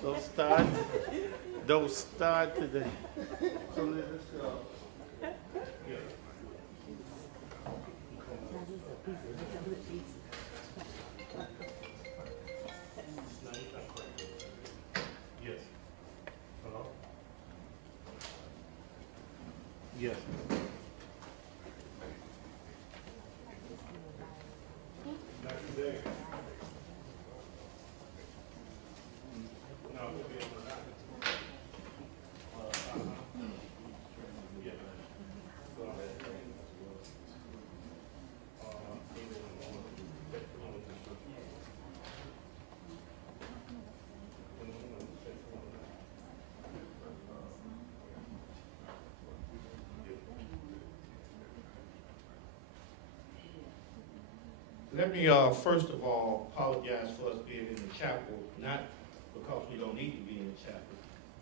Don't start. Don't start today. So let's go. Yes. Hello? Yes. Not today. No, we'll be able to have it. Yeah. Let me first of all apologize for us being in the chapel, not because we don't need to be in the chapel,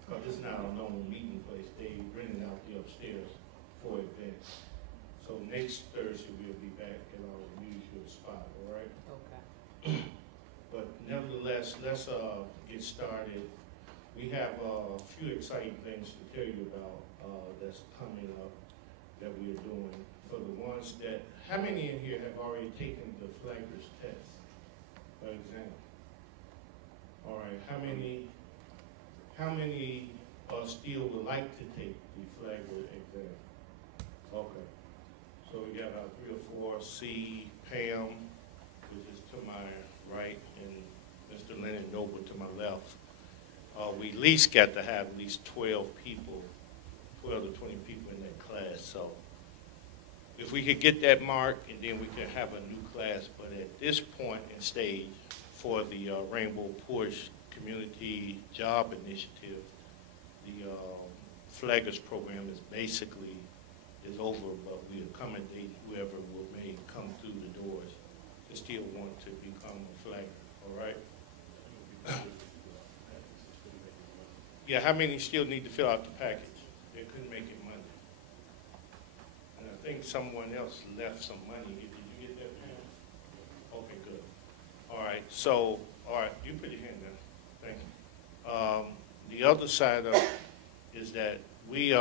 because it's not our normal meeting place. They rented out the upstairs for events. So next Thursday we'll be back at our usual spot, all right? Okay. But nevertheless, let's get started. We have a few exciting things to tell you about that's coming up that we are doing. For the ones that, how many in here have already taken the Flaggers test, for example? All right, how many still would like to take the Flagger exam? Okay, so we got about 3 or 4. C, Pam, which is to my right, and Mr. Leonard Noble to my left. We at least got to have at least 12 people, 12 to 20 people in that class. So if we could get that mark, and then we can have a new class. But at this point and stage, for the Rainbow Push Community Job Initiative, the Flaggers program is basically over, but we accommodate whoever may come through the doors to still want to become a flagger. All right. Yeah, how many still need to fill out the package? They couldn't make it Monday. And I think someone else left some money. Did you get that, Pam? Okay, good. All right, so, all right, you put your hand down. Thank you. The other side of it is that we,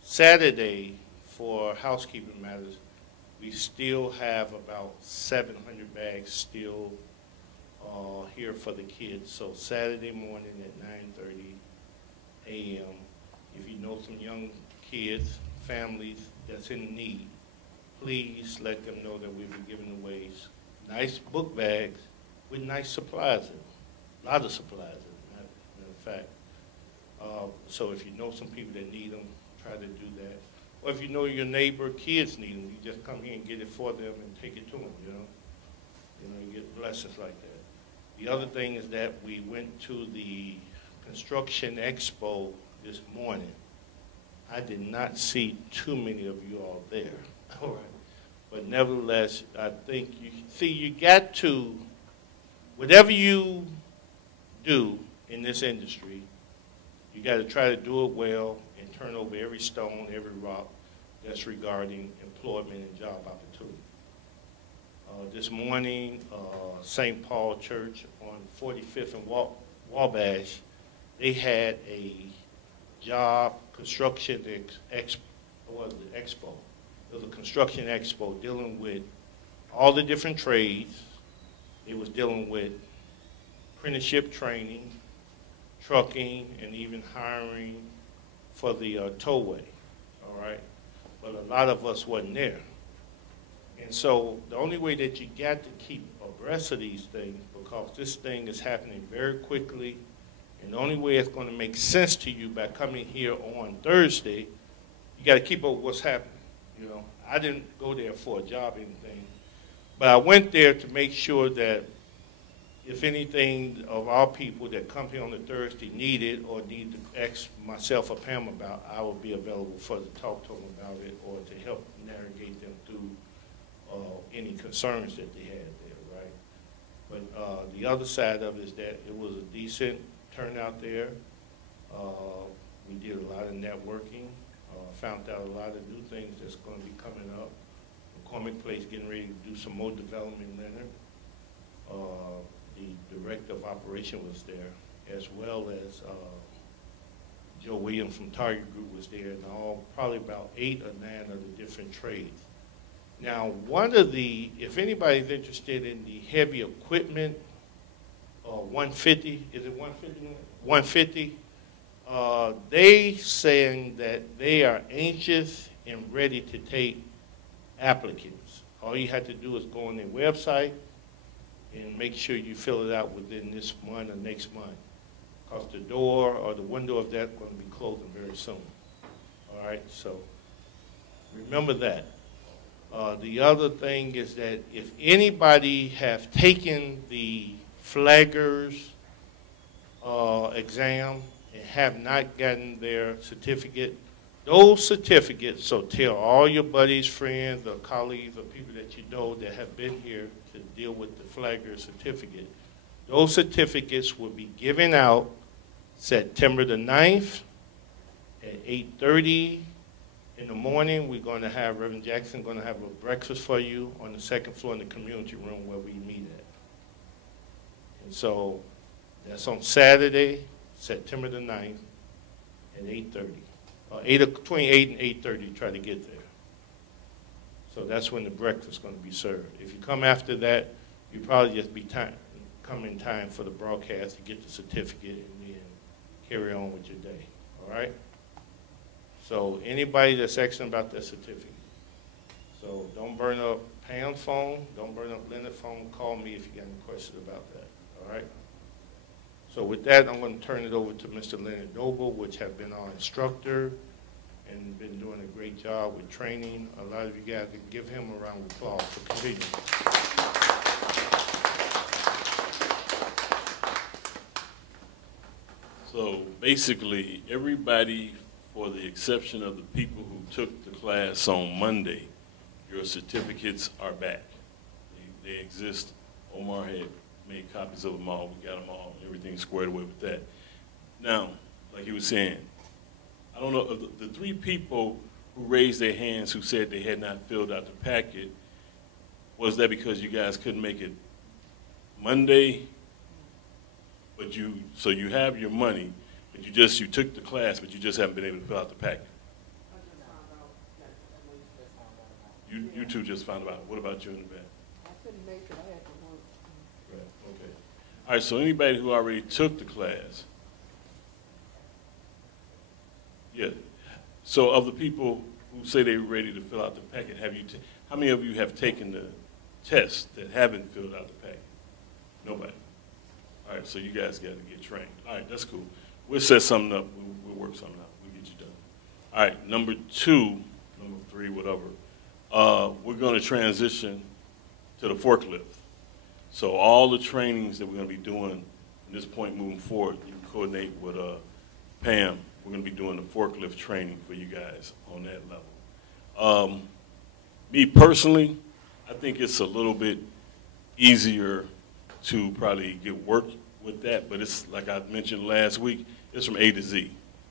Saturday, for housekeeping matters, we still have about 700 bags still here for the kids. So Saturday morning at 9:30 a.m., if you know some young kids, families that's in need, please let them know that we'll be giving away nice book bags with nice supplies in them. A lot of supplies in them, matter of fact. So if you know some people that need them, try to do that. Or if you know your neighbor kids need them, you just come here and get it for them and take it to them, you know. You get blessings like that. The other thing is that we went to the Construction Expo this morning. I did not see too many of you all there. All right. But nevertheless, I think you got to, whatever you do in this industry, you got to try to do it well and turn over every stone, every rock that's regarding employment and job opportunity. This morning, St. Paul Church on 45th and Wabash, they had a job construction expo. It was a construction expo dealing with all the different trades. It was dealing with apprenticeship training, trucking, and even hiring for the towway, all right? But a lot of us wasn't there. And so the only way that you got to keep abreast of these things, because this thing is happening very quickly, and the only way it's going to make sense to you by coming here on Thursday, you got to keep up with what's happening. You know, I didn't go there for a job or anything, but I went there to make sure that if anything of our people that come here on the Thursday need it or need to ask myself or Pam about, I will be available for to talk to them about it or to help navigate them through any concerns that they had there, right? But the other side of it is that it was a decent turnout there. We did a lot of networking, found out a lot of new things that's going to be coming up. McCormick Place getting ready to do some more development in Leonard. The director of operation was there, as well as Joe Williams from Target Group was there, and probably about 8 or 9 of the different trades. Now, if anybody's interested in the heavy equipment, 150, is it 150? 150. They saying that they are anxious and ready to take applicants. All you have to do is go on their website and make sure you fill it out within this month or next month. Because the door or the window of that is going to be closing very soon. All right, so remember that. The other thing is that if anybody have taken the flaggers exam and have not gotten their certificate, those certificates, so tell all your buddies, friends, or colleagues, or people that you know that have been here to deal with the flagger certificate, those certificates will be given out September the 9th at 8:30 in the morning. We're going to have Reverend Jackson going to have a breakfast for you on the 2nd floor in the community room where we meet at. And so that's on Saturday, September the 9th at 8:30. Between 8 and 8:30, try to get there. So that's when the breakfast is going to be served. If you come after that, you probably just come in time for the broadcast to get the certificate and then carry on with your day. All right? So anybody that's asking about that certificate. So don't burn up Pam's phone, don't burn up Leonard's phone, call me if you got any questions about that. All right? So with that, I'm going to turn it over to Mr. Leonard Noble, which have been our instructor and been doing a great job with training. A lot of you guys can give him a round of applause for completing. So basically, everybody, for the exception of the people who took the class on Monday, your certificates are back. They exist. Omar had made copies of them all. We got them all. Everything's squared away with that. Now, like he was saying, I don't know, the 3 people who raised their hands who said they had not filled out the packet, was that because you guys couldn't make it Monday? But so you have your money, but you took the class, but you just haven't been able to fill out the packet. You two just found out. What about you in the back? I couldn't make it. I had to work. Right, okay. All right, so anybody who already took the class, yeah. So of the people who say they're ready to fill out the packet, how many of you have taken the test that haven't filled out the packet? Nobody. All right, so you guys got to get trained. All right, that's cool. We'll set something up. We'll work something out. We'll get you done. All right, number 2, number 3, whatever. We're going to transition to the forklift. So all the trainings that we're going to be doing from this point moving forward, you can coordinate with Pam. We're going to be doing the forklift training for you guys on that level. Me personally, I think it's a little bit easier to probably get work with that, but it's like I mentioned last week, it's from A to Z.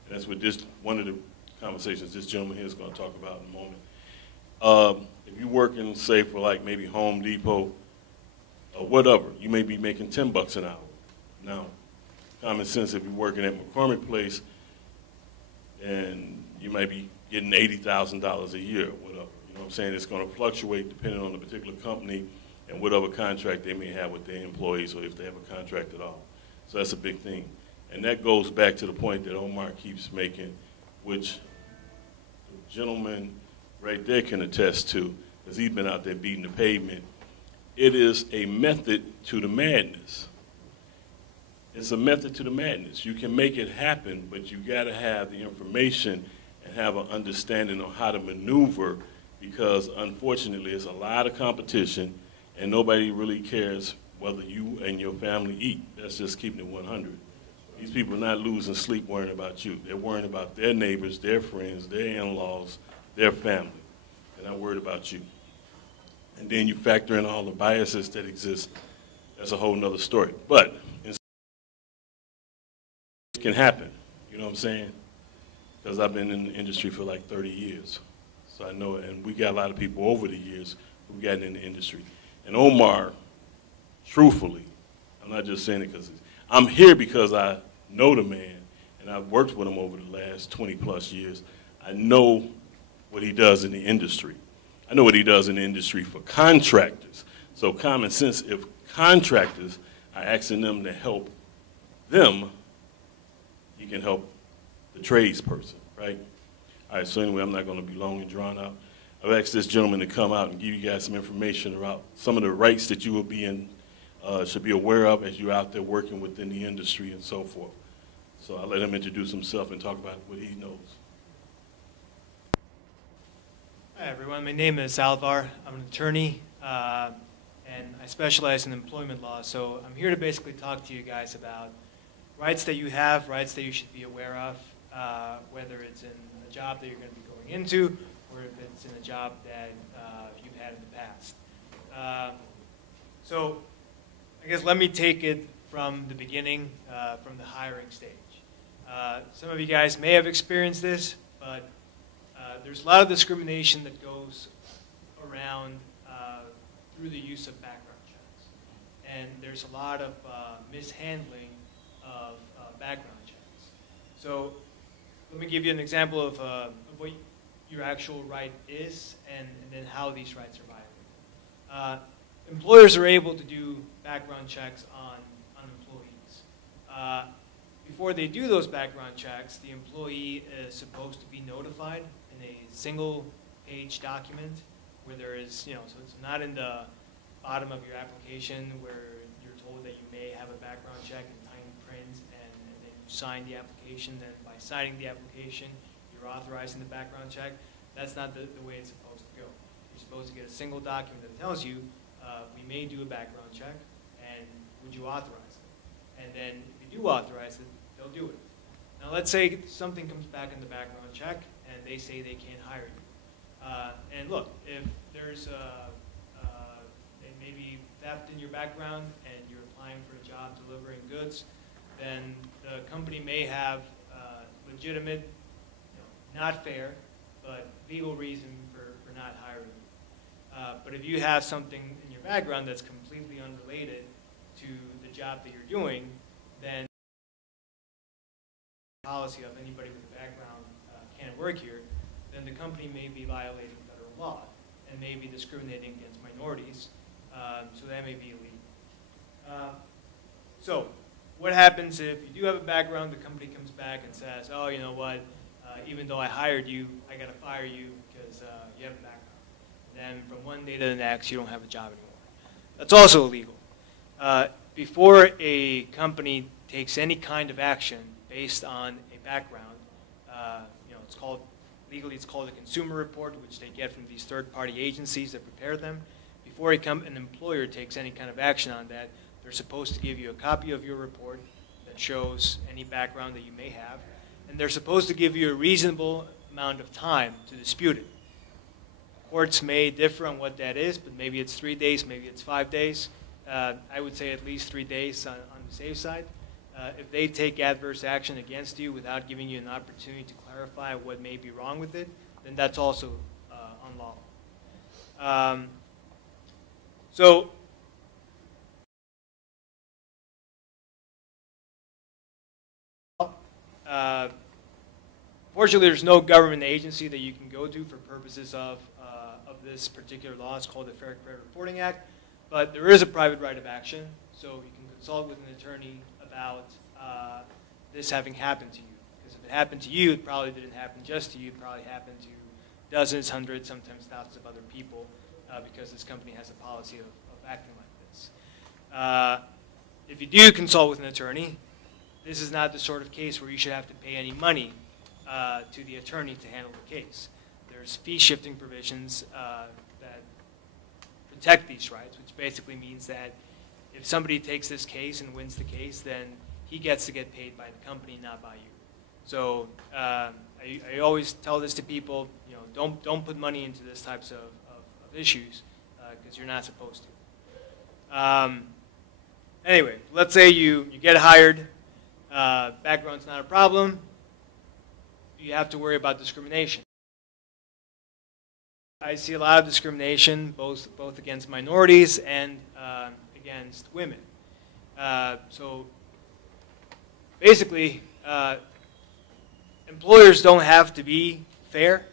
And that's what one of the conversations this gentleman here is going to talk about in a moment. If you're working, say, for like maybe Home Depot or whatever, you may be making $10 an hour. Now, common sense, if you're working at McCormick Place, and you might be getting $80,000 a year, whatever. You know what I'm saying? It's going to fluctuate depending on the particular company and whatever contract they may have with their employees, or if they have a contract at all. So that's a big thing. And that goes back to the point that Omar keeps making, which the gentleman right there can attest to, because he's been out there beating the pavement. It is a method to the madness. It's a method to the madness. You can make it happen, but you got to have the information and have an understanding on how to maneuver, because unfortunately it's a lot of competition and nobody really cares whether you and your family eat. That's just keeping it 100. These people are not losing sleep worrying about you. They're worrying about their neighbors, their friends, their in-laws, their family. They're not worried about you. And then you factor in all the biases that exist. That's a whole nother story. But it can happen. You know what I'm saying? because I've been in the industry for like 30 years. So I know it, and we got a lot of people over the years who've gotten in the industry. And Omar, truthfully, I'm not just saying it because I'm here because I know the man, and I've worked with him over the last 20 plus years. I know what he does in the industry. I know what he does in the industry for contractors. So common sense, if contractors are asking them to help them, you can help the tradesperson, right? All right, so anyway, I'm not going to be long and drawn out. I've asked this gentleman to come out and give you guys some information about some of the rights that you will be in, should be aware of as you're out there working within the industry and so forth. So I'll let him introduce himself and talk about what he knows. Hi everyone, my name is Alvar. I'm an attorney and I specialize in employment law. So I'm here to basically talk to you guys about rights that you have, rights that you should be aware of, whether it's in a job that you're going to be going into or if it's in a job that you've had in the past. So I guess let me take it from the beginning, from the hiring stage. Some of you guys may have experienced this, but there's a lot of discrimination that goes around through the use of background checks. And there's a lot of mishandling of background checks. So let me give you an example of what your actual right is and then how these rights are violated. Employers are able to do background checks on employees. Before they do those background checks, the employee is supposed to be notified in a single-page document where there is, so it's not in the bottom of your application where you're told that you may have a background check in tiny print and then you sign the application. Then by signing the application, you're authorizing the background check. That's not the way it's supposed to go. You're supposed to get a single document that tells you, we may do a background check, and would you authorize it? And then if you do authorize it, they'll do it. Now let's say something comes back in the background check, and they say they can't hire you. And look, if there's maybe theft in your background and you're applying for a job delivering goods, then the company may have legitimate, not fair, but legal reason for not hiring you. But if you have something in your background that's completely unrelated to the job that you're doing, then the policy of anybody with a background can't work here, then the company may be violating federal law and may be discriminating against minorities, so that may be illegal. So what happens if you do have a background, the company comes back and says, oh, you know what, even though I hired you, I got to fire you because you have a background. Then from one day to the next, you don't have a job anymore. That's also illegal. Before a company takes any kind of action based on a background, legally it's called a consumer report, which they get from these third-party agencies that prepare them. Before an employer takes any kind of action on that, they're supposed to give you a copy of your report that shows any background that you may have, and they're supposed to give you a reasonable amount of time to dispute it. Courts may differ on what that is, but maybe it's 3 days, maybe it's 5 days. I would say at least 3 days on the safe side. If they take adverse action against you without giving you an opportunity to clarify what may be wrong with it, then that's also unlawful. So fortunately, there's no government agency that you can go to for purposes of this particular law. It's called the Fair Credit Reporting Act. But there is a private right of action, so you can consult with an attorney about this having happened to you. Because if it happened to you, it probably didn't happen just to you. It probably happened to dozens, hundreds, sometimes thousands of other people because this company has a policy of acting like this. If you do consult with an attorney, this is not the sort of case where you should have to pay any money to the attorney to handle the case. There's fee-shifting provisions that protect these rights, which basically means that if somebody takes this case and wins the case, then he gets to get paid by the company, not by you. So I always tell this to people, don't put money into this types of issues because you're not supposed to. Anyway, let's say you get hired, background's not a problem. you have to worry about discrimination. I see a lot of discrimination, both against minorities and against women. So basically, employers don't have to be fair.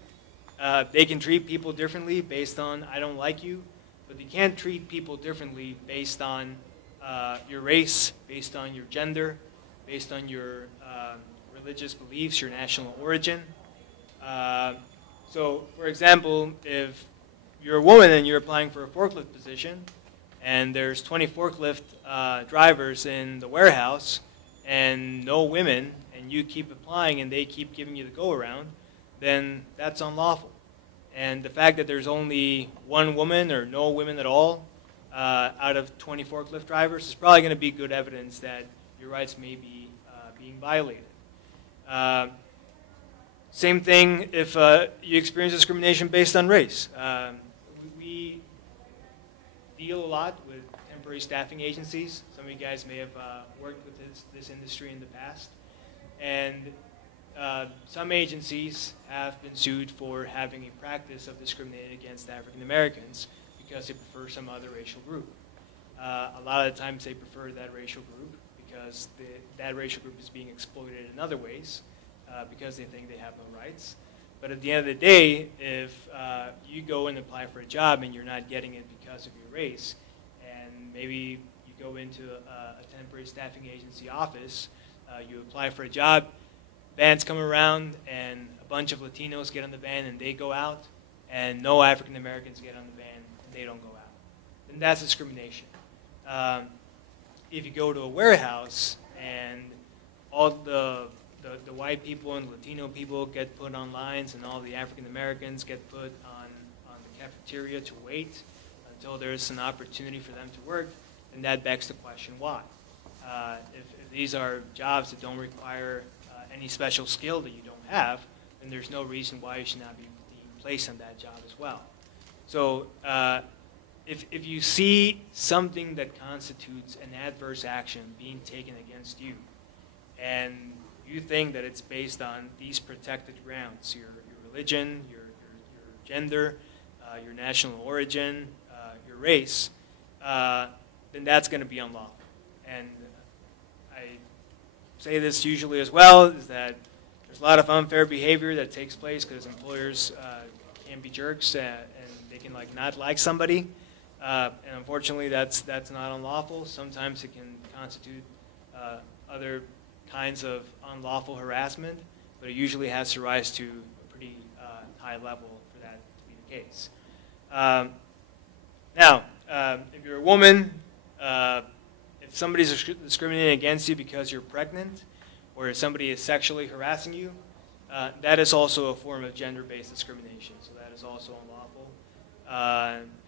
They can treat people differently based on I don't like you, but they can't treat people differently based on your race, based on your gender, based on your religious beliefs, your national origin. So, for example, if you're a woman and you're applying for a forklift position, and there's 20 forklift drivers in the warehouse, and no women, and you keep applying and they keep giving you the go-around, then that's unlawful. And the fact that there's only one woman or no women at all out of 20 forklift drivers is probably going to be good evidence that your rights may be being violated. Same thing if you experience discrimination based on race. We deal a lot with temporary staffing agencies. Some of you guys may have worked with this industry in the past. And some agencies have been sued for having a practice of discriminating against African Americans because they prefer some other racial group. A lot of the times they prefer that racial group because that racial group is being exploited in other ways because they think they have no rights. But at the end of the day, if you go and apply for a job and you're not getting it because of your race, and maybe you go into a temporary staffing agency office, you apply for a job, vans come around and a bunch of Latinos get on the van and they go out, and no African Americans get on the van and they don't go out. Then that's discrimination. If you go to a warehouse and all the white people and Latino people get put on lines and all the African Americans get put on the cafeteria to wait until there's an opportunity for them to work, then that begs the question, why? If these are jobs that don't require any special skill that you don't have, then there's no reason why you should not be being placed on that job as well. So if you see something that constitutes an adverse action being taken against you, and you think that it's based on these protected grounds, your religion, your gender, your national origin, your race, then that's going to be unlawful. And I say this usually as well, is that there's a lot of unfair behavior that takes place because employers can be jerks and they can not like somebody. And unfortunately, that's not unlawful. Sometimes it can constitute other kinds of unlawful harassment, but it usually has to rise to a pretty high level for that to be the case. Now, if you're a woman, if somebody's discriminating against you because you're pregnant, or if somebody is sexually harassing you, that is also a form of gender-based discrimination, so that is also unlawful.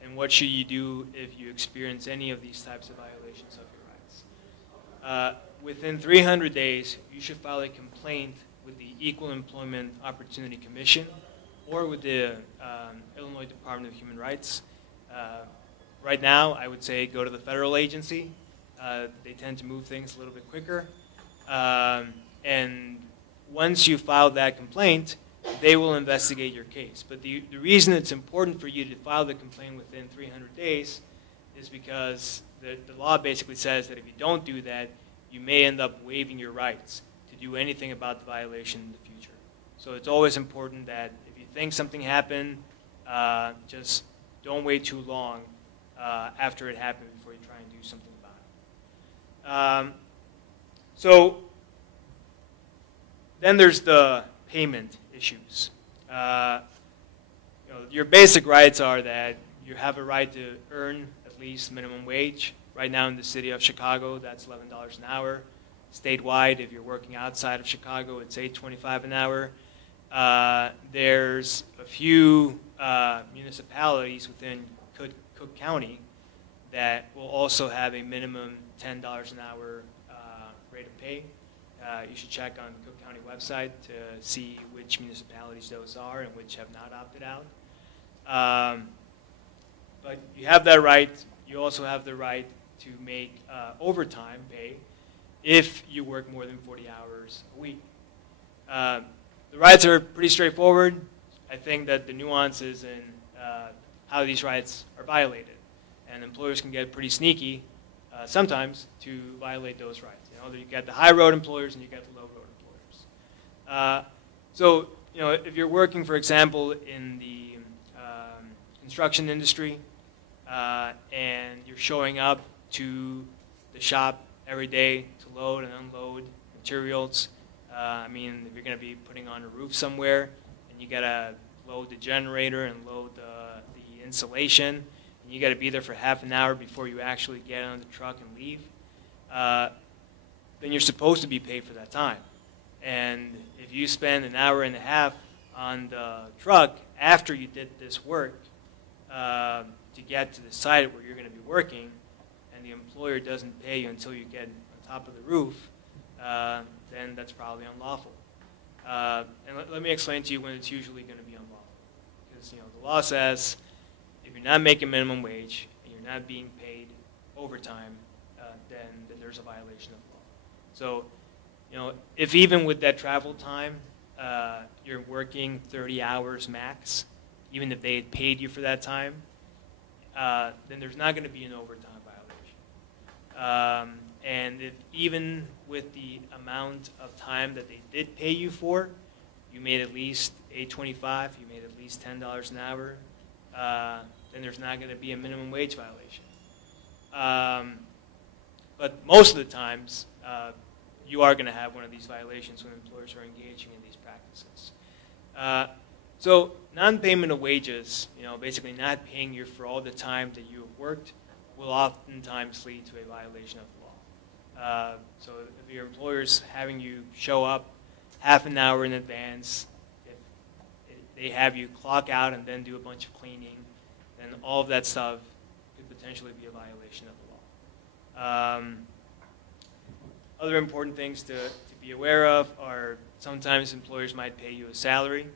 And what should you do if you experience any of these types of violations of your rights? Within 300 days, you should file a complaint with the Equal Employment Opportunity Commission or with the Illinois Department of Human Rights. Right now, I would say go to the federal agency. They tend to move things a little bit quicker. And once you file that complaint, they will investigate your case. But the reason it's important for you to file the complaint within 300 days is because the law basically says that if you don't do that, you may end up waiving your rights to do anything about the violation in the future. So it's always important that if you think something happened, just don't wait too long after it happened before you try and do something about it. So then there's the payment issues. Your basic rights are that you have a right to earn at least minimum wage. Right now in the city of Chicago, that's $11 an hour. Statewide, if you're working outside of Chicago, it's $8.25 an hour. There's a few municipalities within Cook County that will also have a minimum $10 an hour rate of pay. You should check on the Cook County website to see which municipalities those are and which have not opted out. But you have that right. You also have the right to make overtime pay if you work more than 40 hours a week. the rights are pretty straightforward. I think that the nuance is in how these rights are violated. And employers can get pretty sneaky sometimes to violate those rights. You know, you get the high road employers and you get the low road employers. So, you know, if you're working, for example, in the construction industry and you're showing up to the shop every day to load and unload materials, I mean, if you're going to be putting on a roof somewhere and you got to load the generator and load the insulation, and you got to be there for half an hour before you actually get on the truck and leave, then you're supposed to be paid for that time. And if you spend an hour and a half on the truck after you did this work to get to the site where you're going to be working, and the employer doesn't pay you until you get on top of the roof, then that's probably unlawful. And let me explain to you when it's usually going to be unlawful. Because, you know, the law says if you're not making minimum wage and you're not being paid overtime, then there's a violation of the law. So, you know, if even with that travel time, you're working 30 hours max, even if they had paid you for that time, then there's not going to be an overtime violation. And if even with the amount of time that they did pay you for, you made at least $8.25, you made at least $10 an hour, then there's not going to be a minimum wage violation. But most of the times, you are going to have one of these violations when employers are engaging in these practices. So non-payment of wages, you know, basically not paying you for all the time that you have worked, will oftentimes lead to a violation of the law. So if your employer's having you show up half an hour in advance, if they have you clock out and then do a bunch of cleaning, then all of that stuff could potentially be a violation of the law. Other important things to be aware of are sometimes employers might pay you a salary,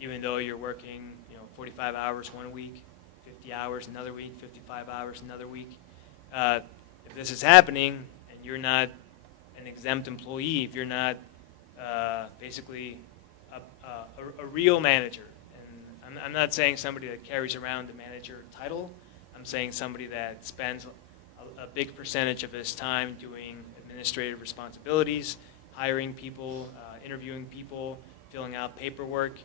even though you're working, you know, 45 hours one week, 50 hours another week, 55 hours another week. If this is happening and you're not an exempt employee, if you're not basically a real manager, and I'm not saying somebody that carries around the manager title, I'm saying somebody that spends a big percentage of his time doing administrative responsibilities, hiring people, interviewing people, filling out paperwork,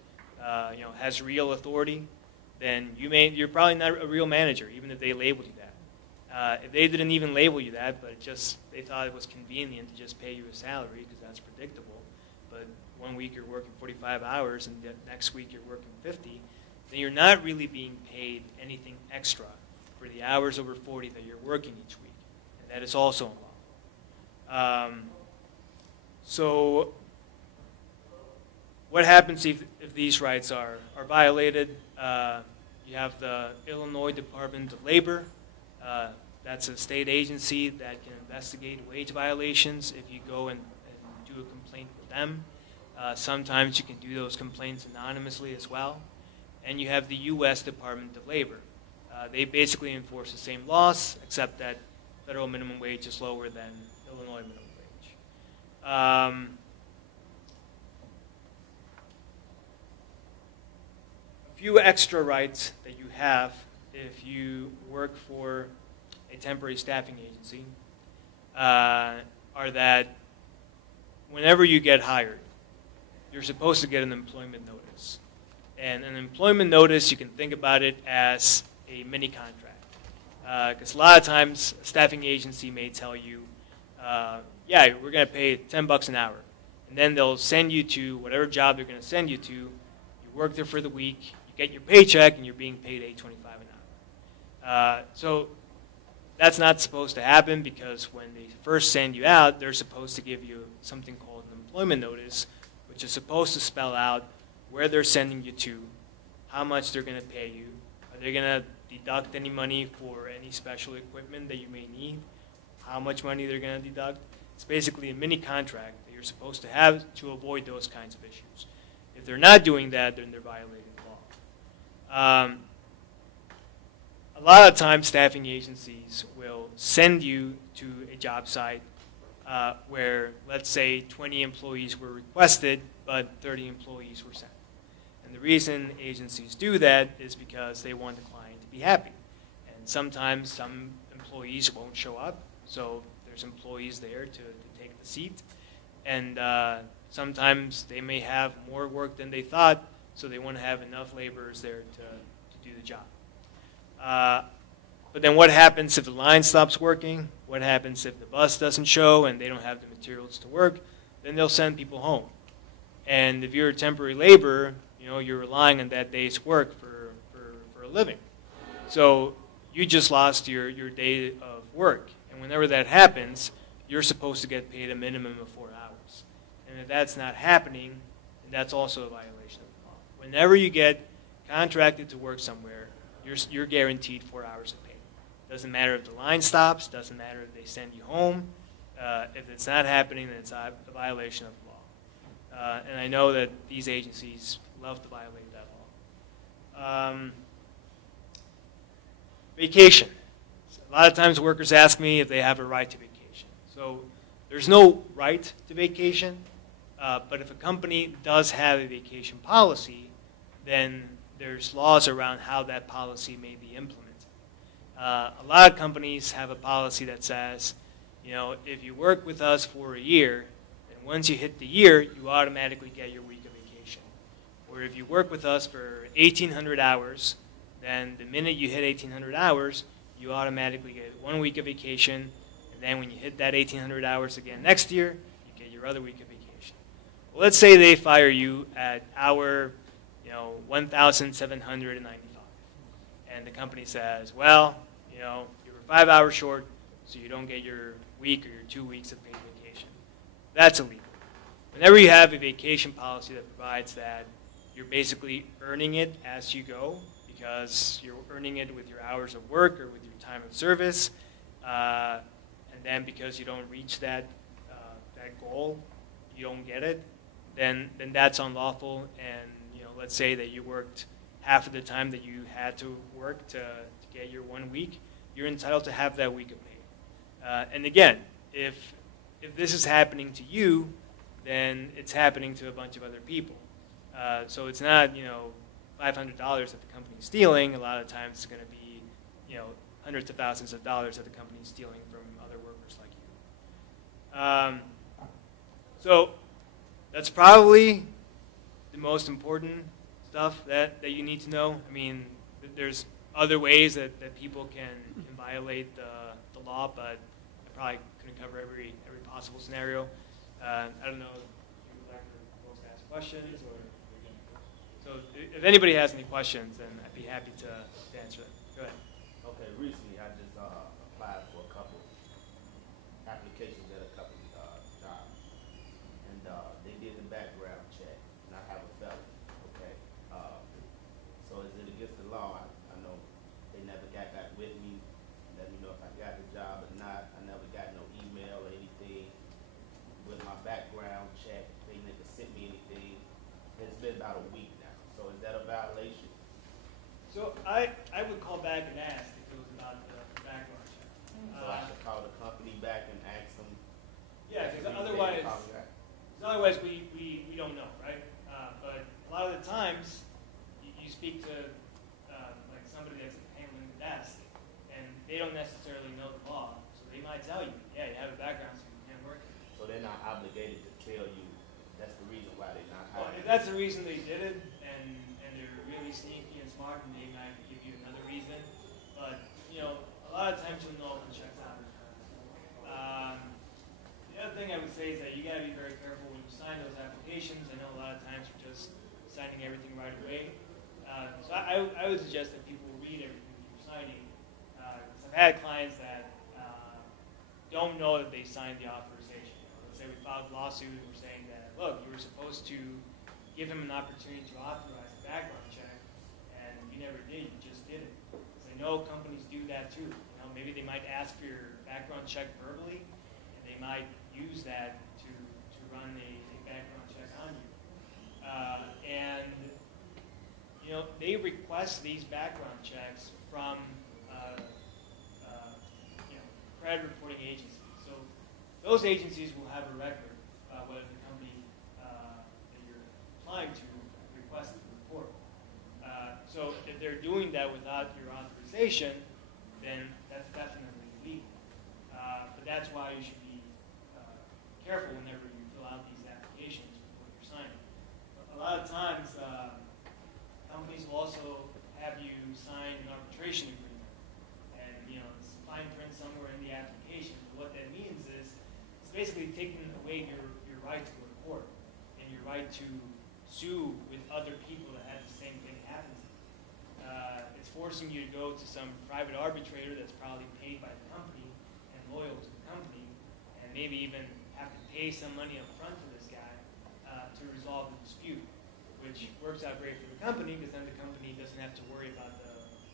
you know, has real authority, then you're probably not a real manager, even if they labeled you that. If they didn't even label you that, but they thought it was convenient to just pay you a salary because that's predictable, but one week you're working 45 hours and the next week you're working 50, then you're not really being paid anything extra for the hours over 40 that you're working each week. And that is also unlawful. So what happens if these rights are violated? You have the Illinois Department of Labor. That's a state agency that can investigate wage violations if you go and do a complaint with them. Sometimes you can do those complaints anonymously as well. And you have the U.S. Department of Labor. They basically enforce the same laws, except that federal minimum wage is lower than Illinois minimum wage. A few extra rights that you have if you work for a temporary staffing agency are that whenever you get hired, you're supposed to get an employment notice. And an employment notice, you can think about it as a mini contract. Because a lot of times, a staffing agency may tell you, yeah, we're going to pay $10 an hour. And then they'll send you to whatever job they're going to send you to. You work there for the week, you get your paycheck, and you're being paid $8.25 an hour. So that's not supposed to happen because when they first send you out, they're supposed to give you something called an employment notice, which is supposed to spell out where they're sending you to, how much they're going to pay you, are they going to deduct any money for any special equipment that you may need, how much money they're going to deduct. It's basically a mini contract that you're supposed to have to avoid those kinds of issues. If they're not doing that, then they're violating the law. A lot of times staffing agencies will send you to a job site where, let's say, 20 employees were requested, but 30 employees were sent. And the reason agencies do that is because they want the client to be happy. And sometimes some employees won't show up, so there's employees there to take the seat. And sometimes they may have more work than they thought, so they want to have enough laborers there to do the job. But then what happens if the line stops working? What happens if the bus doesn't show and they don't have the materials to work? Then they'll send people home. And if you're a temporary laborer, you know, you're relying on that day's work for a living. So you just lost your day of work. And whenever that happens, you're supposed to get paid a minimum of 4 hours. And if that's not happening, then that's also a violation of the law. Whenever you get contracted to work somewhere, you're guaranteed 4 hours of pay. Doesn't matter if the line stops, doesn't matter if they send you home. If it's not happening, then it's a violation of the law. And I know that these agencies love to violate that law. Vacation. A lot of times workers ask me if they have a right to vacation. So there's no right to vacation, but if a company does have a vacation policy, then there's laws around how that policy may be implemented. A lot of companies have a policy that says, you know, if you work with us for a year, then once you hit the year, you automatically get your week of vacation. Or if you work with us for 1,800 hours, then the minute you hit 1,800 hours, you automatically get 1 week of vacation, and then when you hit that 1,800 hours again next year, you get your other week of vacation. Well, let's say they fire you at hour, 1,795, and the company says, well, you were 5 hours short, so you don't get your week or your 2 weeks of paid vacation. That's illegal. Whenever you have a vacation policy that provides that, you're basically earning it as you go, because you're earning it with your hours of work or with your time of service, and then because you don't reach that goal, you don't get it, then that's unlawful. And let's say that you worked half of the time that you had to work to get your 1 week, you're entitled to have that week of pay. And again, if this is happening to you, then it's happening to a bunch of other people. So it's not $500 that the company's stealing. A lot of times it's going to be hundreds of thousands of dollars that the company's stealing from other workers like you. So that's probably the most important stuff that you need to know. I mean, there's other ways that people can violate the law, but I probably couldn't cover every possible scenario. I don't know if you would like for folks to ask questions, or so if anybody has any questions, then I'd be happy to answer them. Go ahead. Okay, recently I just applied for a couple applications at a couple jobs, and they did the background check, and I have a felony. Okay, so is it against the law? I know they never got back with me, let me know if I got the job or not. I never got no email or anything with my background check. They never sent me anything. It's been about a week now. So is that a violation? So I would call back and ask if it was about the background check. So I should call the company back and ask them? Yeah, because otherwise we don't know, right? But a lot of the times you speak to like somebody that's handling the desk, and they don't necessarily know the law, so they might tell you, yeah, you have a background, so you can't work here. So they're not obligated to tell you that's the reason why they're not Well, hiring? if that's the reason they did it, and they're really sneaky and smart, and they might give you another reason. But a lot of times you'll know if the check's out. The other thing I would say is that you got to be very careful when you sign those applications. I know a lot of times you're just signing everything right away. So I would suggest that people read everything that you're signing. Because I've had clients that don't know that they signed the authorization. Let's say we filed a lawsuit and we're saying that, look, you were supposed to give him an opportunity to authorize the background check, and you never did. You just did it. Because I know companies do that too. Maybe they might ask for your background check verbally, and they might use that to run a background check on you. And they request these background checks from credit reporting agencies. So those agencies will have a record about whether the company that you're applying to requested the report. So if they're doing that without your authorization, then that's definitely illegal. But that's why you should be careful whenever you fill out these applications before you're signing. A lot of times, companies will also have you sign an arbitration agreement, and it's fine print somewhere in the application. But what that means is it's basically taking away your right to go to court and your right to sue with other people that have the same thing happen to you. It's forcing you to go to some private arbitrator that's probably paid by the company and loyal to the company, and maybe even have to pay some money up front for this guy to resolve the dispute, which works out great for the company because then the company doesn't have to worry about the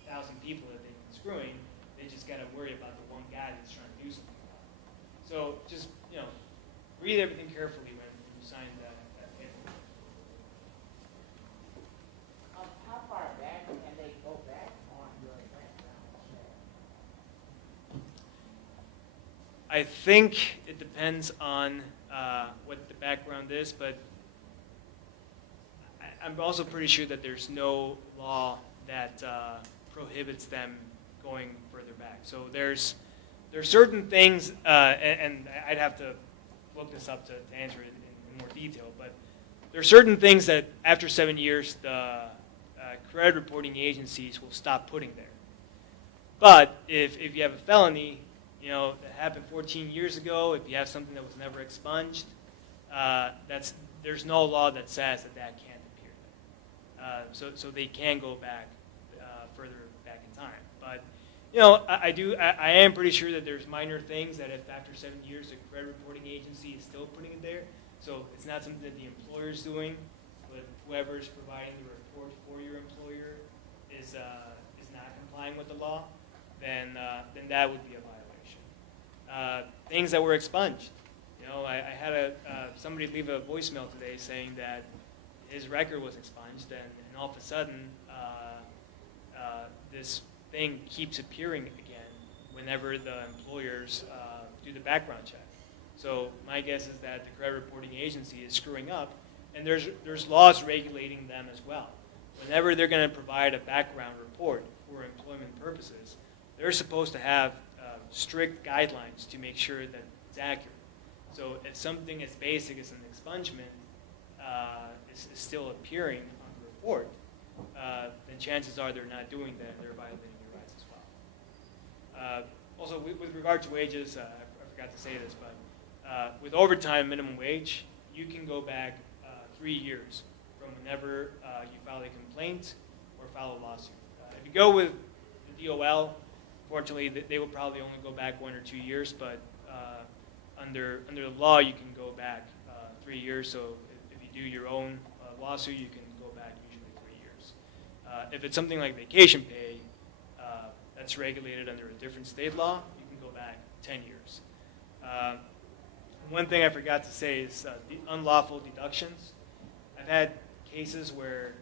1,000 people that they've been screwing. They just got to worry about the one guy that's trying to do something about it. So just, read everything carefully when you sign that paperwork. How far back can they go back on your background check? I think it depends on what the background is, but I'm also pretty sure that there's no law that prohibits them going further back. So there's certain things, and I'd have to look this up to answer it in more detail, but there are certain things that after 7 years the credit reporting agencies will stop putting there. But if you have a felony, that happened 14 years ago, if you have something that was never expunged, there's no law that says that can't appear there. So they can go back further back in time. But I am pretty sure that there's minor things that if after 7 years the credit reporting agency is still putting it there, so it's not something that the employer is doing, but whoever's providing the report for your employer is not complying with the law, then that would be a violation. Things that were expunged. I had somebody leave a voicemail today saying that his record was expunged, and all of a sudden this thing keeps appearing again whenever the employers do the background check. So my guess is that the credit reporting agency is screwing up, and there's laws regulating them as well. Whenever they're going to provide a background report for employment purposes, they're supposed to have strict guidelines to make sure that it's accurate. So if something as basic as an expungement is still appearing on the report, then chances are they're not doing that and they're violating your rights as well. Also, with regard to wages, I forgot to say this, but with overtime minimum wage, you can go back 3 years from whenever you file a complaint or file a lawsuit. If you go with the DOL, fortunately, they will probably only go back 1 or 2 years, but under the law, you can go back 3 years. So if you do your own lawsuit, you can go back usually 3 years. If it's something like vacation pay, that's regulated under a different state law, you can go back 10 years. One thing I forgot to say is the unlawful deductions. I've had cases where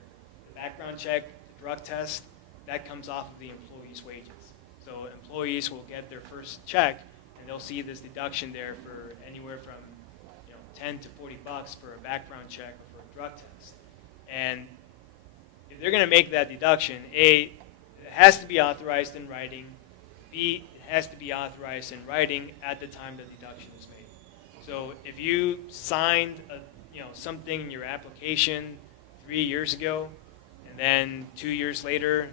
the background check, the drug test, that comes off of the employee's wages. So employees will get their first check, and they'll see this deduction there for anywhere from 10 to 40 bucks for a background check or for a drug test. And if they're going to make that deduction, A, it has to be authorized in writing. B, it has to be authorized in writing at the time the deduction is made. So if you signed something in your application 3 years ago, and then 3 years later,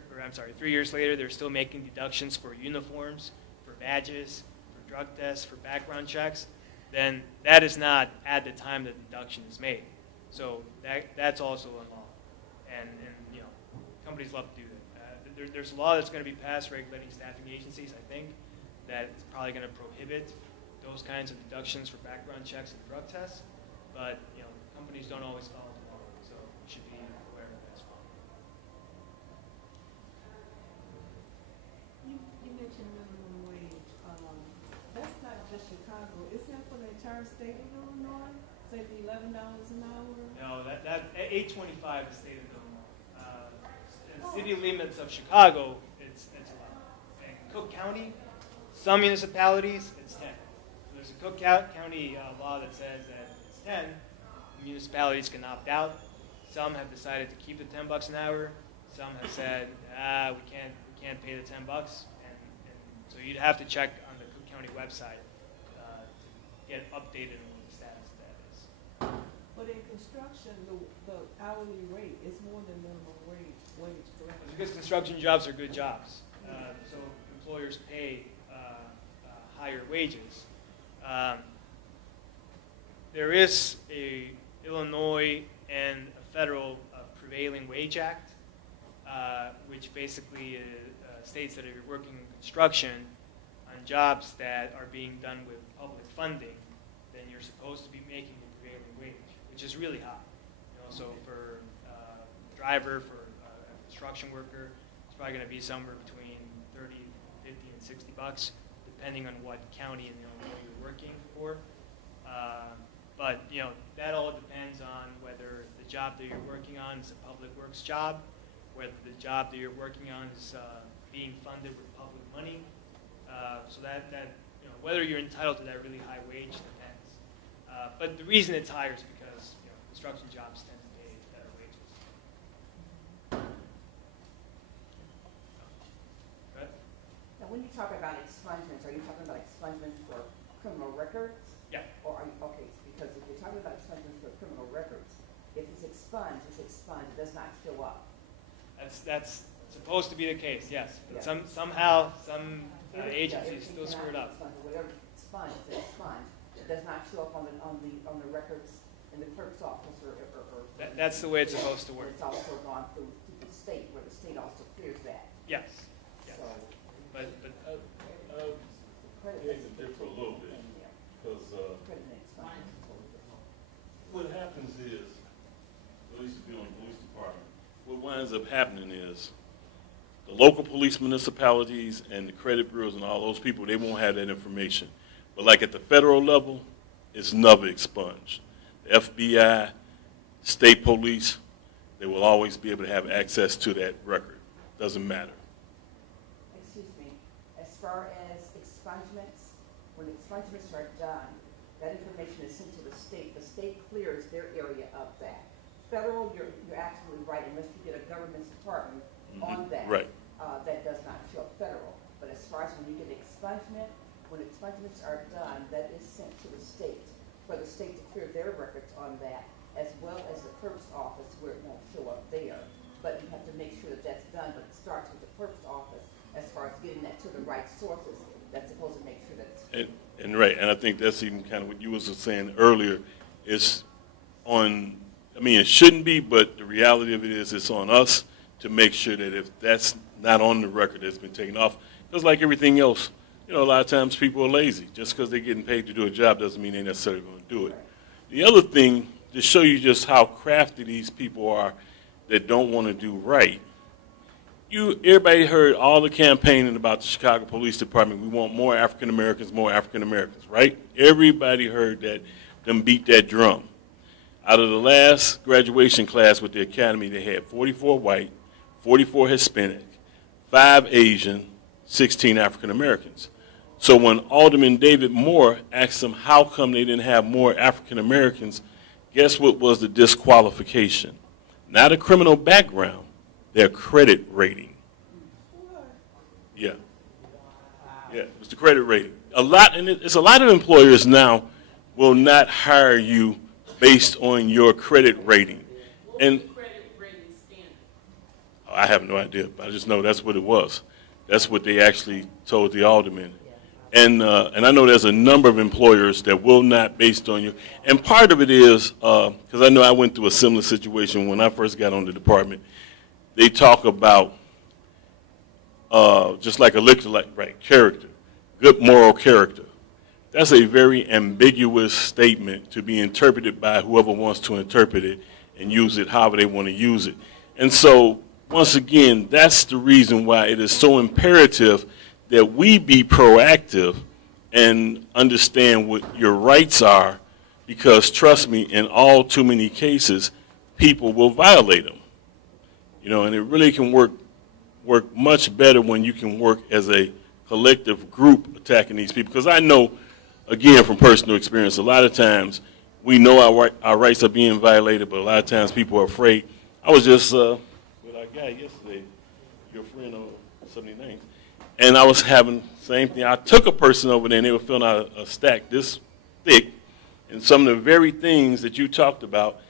they're still making deductions for uniforms, for badges, for drug tests, for background checks, then that is not at the time the deduction is made. So that's also unlawful. And companies love to do that. There's a law that's going to be passed regulating staffing agencies, I think, that is probably going to prohibit those kinds of deductions for background checks and drug tests. But companies don't always follow the law, so you should be aware of that as well. You mentioned minimum wage. That's not just Chicago. Isn't that for the entire state of Illinois? Say the $11 an hour? No, that $8.25 is state of Illinois. In the city limits of Chicago, it's 11. In Cook County, some municipalities, it's 10. So there's a Cook County law that says that it's 10. Municipalities can opt out. Some have decided to keep the $10 an hour. Some have said, we can't pay the $10, and so you'd have to check on the Cook County website to get updated on what the status of that is. But in construction, the hourly rate is more than minimum wage, correct? Because construction jobs are good jobs, so employers pay higher wages. There is a Illinois and a federal prevailing wage act, which basically states that if you're working in construction on jobs that are being done with public funding, then you're supposed to be making the prevailing wage, which is really high. So for a driver, for a construction worker, it's probably going to be somewhere between 30, 50, and 60 bucks, depending on what county in Illinois you're working for. But that all depends on whether the job that you're working on is a public works job, whether the job that you're working on is being funded with public money. So that whether you're entitled to that really high wage depends. But the reason it's higher is because construction jobs tend to pay better wages. Right? Now, when you talk about expungements, are you talking about expungements for criminal records? Yeah. Or are you, okay, because if you're talking about expungements for criminal records, if it's expunged, it does not show up. That's supposed to be the case, yes. But Yeah. somehow some agencies everything still screw it cannot up. be expunged, or whatever expunged, it's expunged. It does not show up on the records in the clerk's office or That's the way it's supposed to work. It's also gone through to the state, where the state also clears that. Yes. Yes. So, But credit Beg to differ a little bit, yeah, because credit and expungement. what happens is, at least to be on the police department, what winds up happening is the local police municipalities and the credit bureaus and all those people, they won't have that information. But like at the federal level, it's never expunged. The FBI, state police, they will always be able to have access to that record. Doesn't matter. Excuse me, as far as expungements, when expungements are done, that information is sent to the state. The state clears their area of that. Federal, you're absolutely right, unless you get a government department on that. Right. That does not show up federal. But as far as when you get expungement, when expungements are done, that is sent to the state, for the state to clear their records on that, as well as the clerk's office, where it won't show up there. But you have to make sure that that's done, but it starts with the clerk's office as far as getting that to the right sources. That's supposed to make sure that it's And right, and I think that's even kind of what you was saying earlier. It's on, I mean, it shouldn't be, but the reality of it is it's on us to make sure that if that's not on the record, that's been taken off. Because like everything else, a lot of times people are lazy. Just because they're getting paid to do a job doesn't mean they're necessarily going to do it. The other thing, to show you just how crafty these people are that don't want to do right, everybody heard all the campaigning about the Chicago Police Department. We want more African Americans, right? Everybody heard that, them beat that drum. Out of the last graduation class with the academy, they had 44 white, 44 Hispanic, 5 Asian, 16 African Americans. So when Alderman David Moore asked them how come they didn't have more African Americans, guess what was the disqualification? Not a criminal background, their credit rating. Yeah. Yeah, it's the credit rating. It's a lot of employers now will not hire you based on your credit rating. And Credit rating standard. I have no idea, but I just know that's what it was. That's what they actually told the alderman. And I know there's a number of employers that will not based on you. And part of it is, because I know I went through a similar situation when I first got on the department. They talk about just like a liquor, right, character, good moral character. That's a very ambiguous statement to be interpreted by whoever wants to interpret it and use it however they want to use it. And so, once again, that's the reason why it is so imperative that we be proactive and understand what your rights are, because trust me, in all too many cases, people will violate them. And it really can work much better when you can work as a collective group attacking these people. Because I know again, from personal experience, a lot of times we know our rights are being violated, but a lot of times people are afraid. I was just with our guy yesterday, your friend on 79th, and I was having the same thing. I took a person over there, and they were filling out a stack this thick, and some of the very things that you talked about.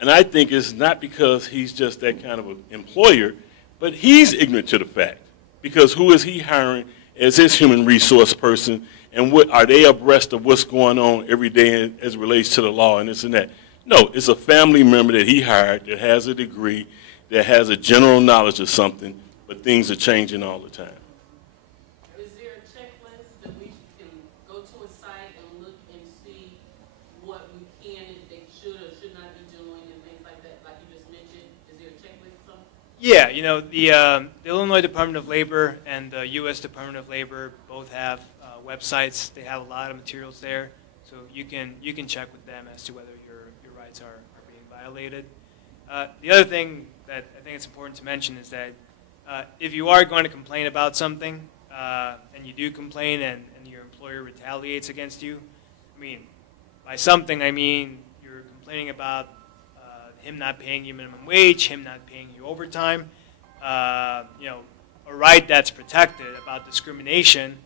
And I think it's not because he's just that kind of an employer, but he's ignorant to the fact. Because who is he hiring as his human resource person, and what are they abreast of what's going on every day as it relates to the law and this and that? No, it's a family member that he hired that has a degree, that has a general knowledge of something, but things are changing all the time. Is there a checklist that we can go to a site and look and see what we can and they should or should not be doing and things like that, like you just mentioned? Is there a checklist or something? Yeah, you know, the Illinois Department of Labor and the U.S. Department of Labor both have websites. They have a lot of materials there, so you can check with them as to whether your rights are being violated. The other thing that I think it's important to mention is that if you are going to complain about something, and you do complain and your employer retaliates against you, I mean, by something I mean you're complaining about him not paying you minimum wage, him not paying you overtime, you know, a right that's protected about discrimination,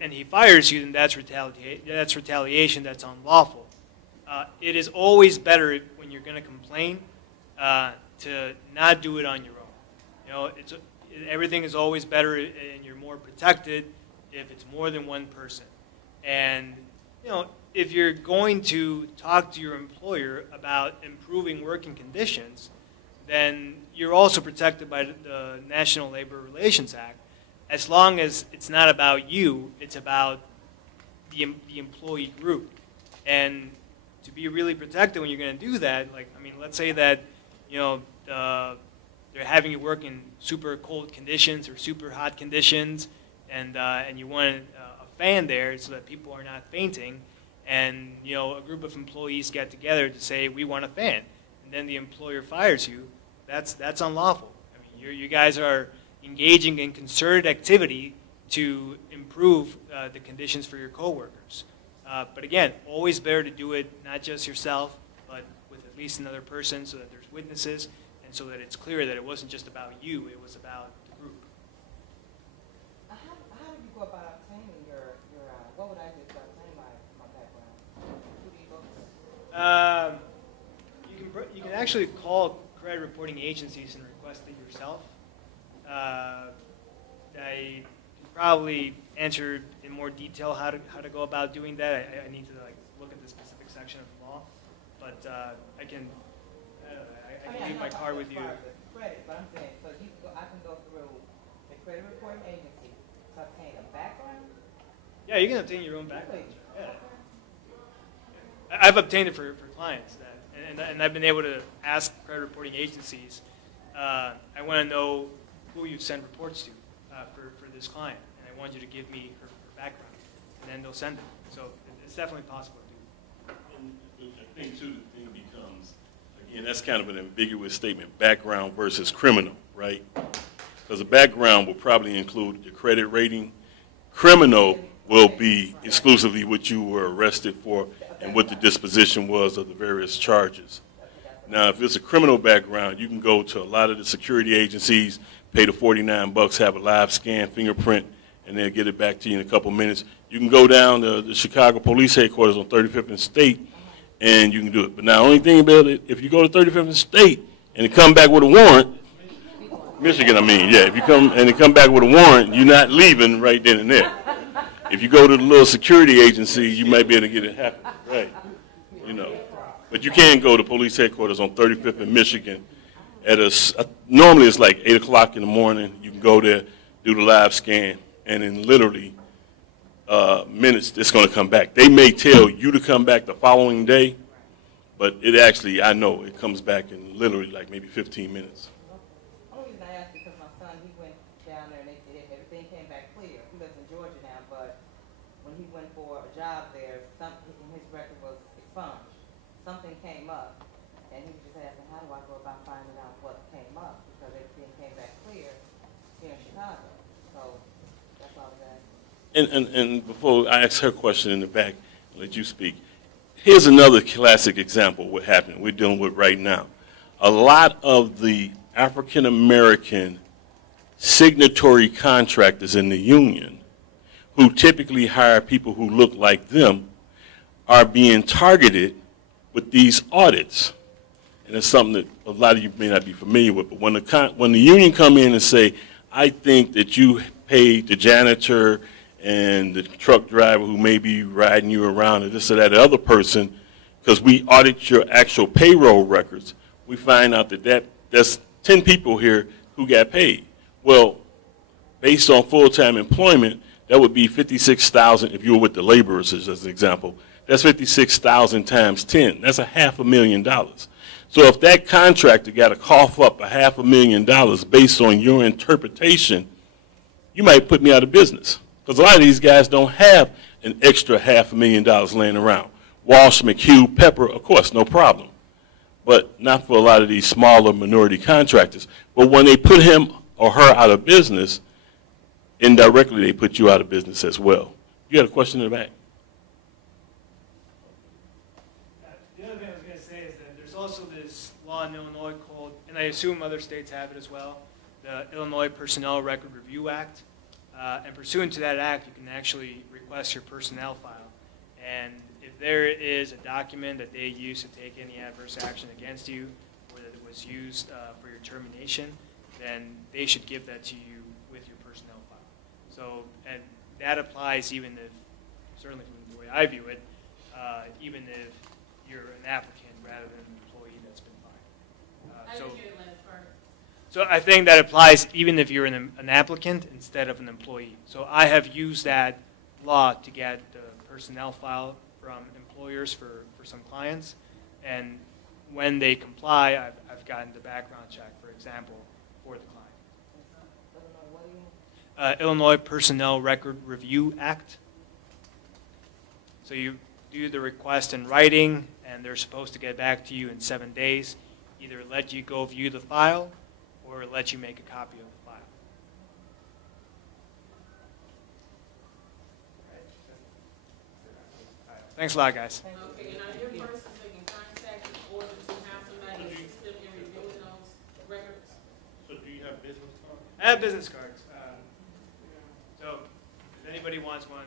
and he fires you, then that's retaliation, that's unlawful. It is always better when you're going to complain to not do it on your own. You know, everything is always better and you're more protected if it's more than one person. And, you know, if you're going to talk to your employer about improving working conditions, then you're also protected by the National Labor Relations Act, as long as it's not about you, it's about the employee group. And to be really protected when you're going to do that, like, I mean, let's say that, you know, they're having you work in super cold conditions or super hot conditions, and you want a fan there so that people are not fainting, and, you know, a group of employees get together to say, we want a fan, and then the employer fires you, that's unlawful. I mean, you guys are engaging in concerted activity to improve the conditions for your coworkers. But again, always better to do it not just yourself, but with at least another person so that there's witnesses and so that it's clear that it wasn't just about you, it was about the group. How do you go about obtaining your what would I do to obtain my background? Who do you go to? You can actually call credit reporting agencies and request it yourself. I can probably answer in more detail how to go about doing that. I need to like look at the specific section of the law, but I can leave my card with you. Credit, but I'm saying, so I can go through the credit reporting agency to obtain a background? Yeah, you can obtain your own background. Yeah. I've obtained it for clients, and I've been able to ask credit reporting agencies, I want to know who you've sent reports to for this client, and I want you to give me her background, and then they'll send it. So it's definitely possible to do. And I think, too, the thing becomes, again, that's kind of an ambiguous statement, background versus criminal, right? Because the background will probably include your credit rating. Criminal will be exclusively what you were arrested for and what the disposition was of the various charges. Now, if it's a criminal background, you can go to a lot of the security agencies, pay the $49, have a live scan fingerprint, and they'll get it back to you in a couple minutes. You can go down to the Chicago Police Headquarters on 35th and State, and you can do it. But now, the only thing about it, if you go to 35th and State and come back with a warrant, Michigan, I mean, yeah, if you come and they come back with a warrant, you're not leaving right then and there. If you go to the little security agency, you might be able to get it happen, right? You know. But you can go to police headquarters on 35th in Michigan at normally it's like 8 o'clock in the morning. You can go there, do the live scan, and in literally minutes, it's going to come back. They may tell you to come back the following day, but it actually, I know, it comes back in literally like maybe 15 minutes. The only reason I asked because my son, he went down there and everything came back clear. He lives in Georgia now, but when he went for a job there, something in his record was expunged. Something came up, and he was just asking, how do I go about finding out what came up? Because everything came back clear here in Chicago. So that's all I was asking. And before I ask her question in the back, let you speak. Here's another classic example of what happened we're dealing with right now. A lot of the African American signatory contractors in the union, who typically hire people who look like them, are being targeted with these audits. And it's something that a lot of you may not be familiar with, but when the union come in and say, I think that you paid the janitor and the truck driver who may be riding you around and this or that, the other person, because we audit your actual payroll records, we find out that there's 10 people here who got paid. Well, based on full-time employment, that would be 56,000 if you were with the laborers as an example. That's 56,000 times 10. That's $500,000. So if that contractor got to cough up $500,000 based on your interpretation, you might put me out of business. Because a lot of these guys don't have an extra $500,000 laying around. Walsh, McHugh, Pepper, of course, no problem. But not for a lot of these smaller minority contractors. But when they put him or her out of business, indirectly they put you out of business as well. You had a question in the back? The other thing I was going to say is that there's also this law in Illinois called, and I assume other states have it as well, the Illinois Personnel Record Review Act. And pursuant to that act, you can actually request your personnel file. And if there is a document that they use to take any adverse action against you, or that it was used for your termination, then they should give that to you with your personnel file. So, and that applies even if, certainly from the way I view it, even if you're an applicant rather than an employee that's been fired. I didn't hear the last part. So I think that applies even if you're an applicant instead of an employee. So I have used that law to get the personnel file from employers for some clients. And when they comply, I've gotten the background check, for example, for the client. Illinois Personnel Record Review Act. So you do the request in writing, and they're supposed to get back to you in 7 days, either let you go view the file or let you make a copy of the file. Thanks a lot, guys. Okay, and are your persons that can contact in order to have somebody assist them in reviewing those records? So do you have business cards? I have business cards. So if anybody wants one,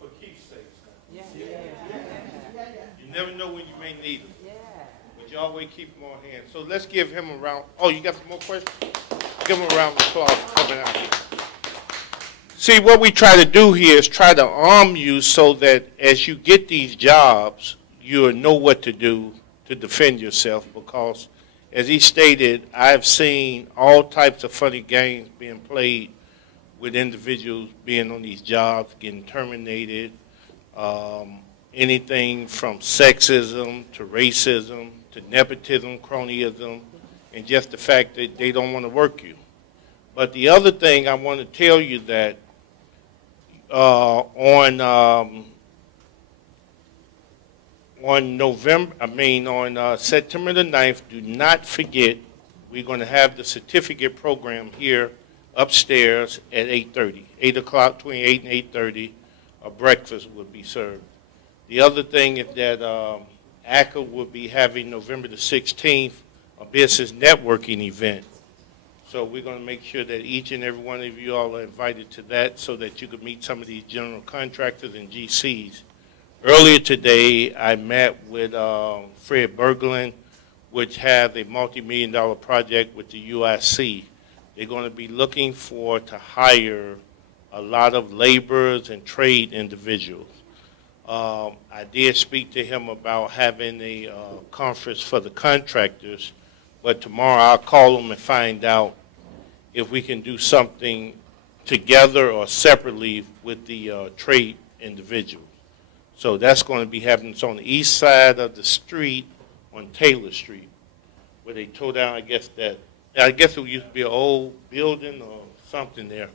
For keepsakes. Yeah. You never know when you may need them. But you always keep them on hand. So let's give him a round. Oh, you got some more questions? Give him a round of applause for coming out here. See, what we try to do here is try to arm you so that as you get these jobs, you'll know what to do to defend yourself, because as he stated, I've seen all types of funny games being played with individuals being on these jobs, getting terminated, anything from sexism to racism to nepotism, cronyism, and just the fact that they don't want to work you. But the other thing I want to tell you that on September the 9th, do not forget, we're going to have the certificate program here upstairs at 8:30, 8 o'clock, between 8 and 8:30, a breakfast will be served. The other thing is that ACA will be having November the 16th a business networking event. So we're going to make sure that each and every one of you all are invited to that so that you can meet some of these general contractors and GCs. Earlier today, I met with Fred Berglund, which has a multi-million-dollar project with the UIC. They're going to be looking to hire a lot of laborers and trade individuals. I did speak to him about having a conference for the contractors, but tomorrow I'll call him and find out if we can do something together or separately with the trade individuals. So that's going to be happening. It's on the east side of the street on Taylor Street, where they tore down, I guess it used to be an old building or something there.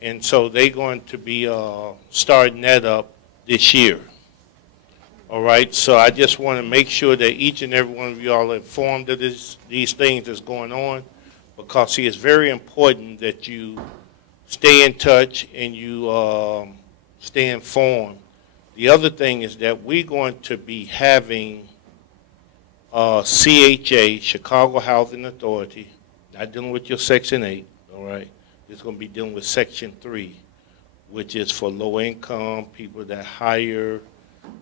And so they're going to be starting that up this year. All right, so I just want to make sure that each and every one of you all are informed of these things that's going on, because see, it's very important that you stay in touch and you stay informed. The other thing is that we're going to be having CHA, Chicago Housing Authority, not dealing with your Section 8, all right? It's going to be dealing with Section 3, which is for low-income, people that hire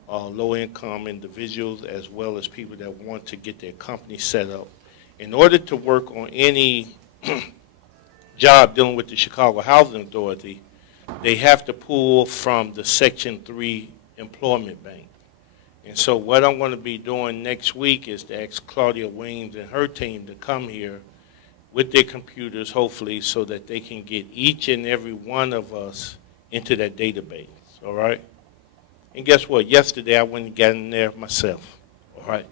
low-income individuals, as well as people that want to get their company set up. In order to work on any job dealing with the Chicago Housing Authority, they have to pull from the Section 3 employment bank. And so what I'm going to be doing next week is to ask Claudia Weems and her team to come here with their computers, hopefully, so that they can get each and every one of us into that database, all right? And guess what? Yesterday I went and got in there myself, all right?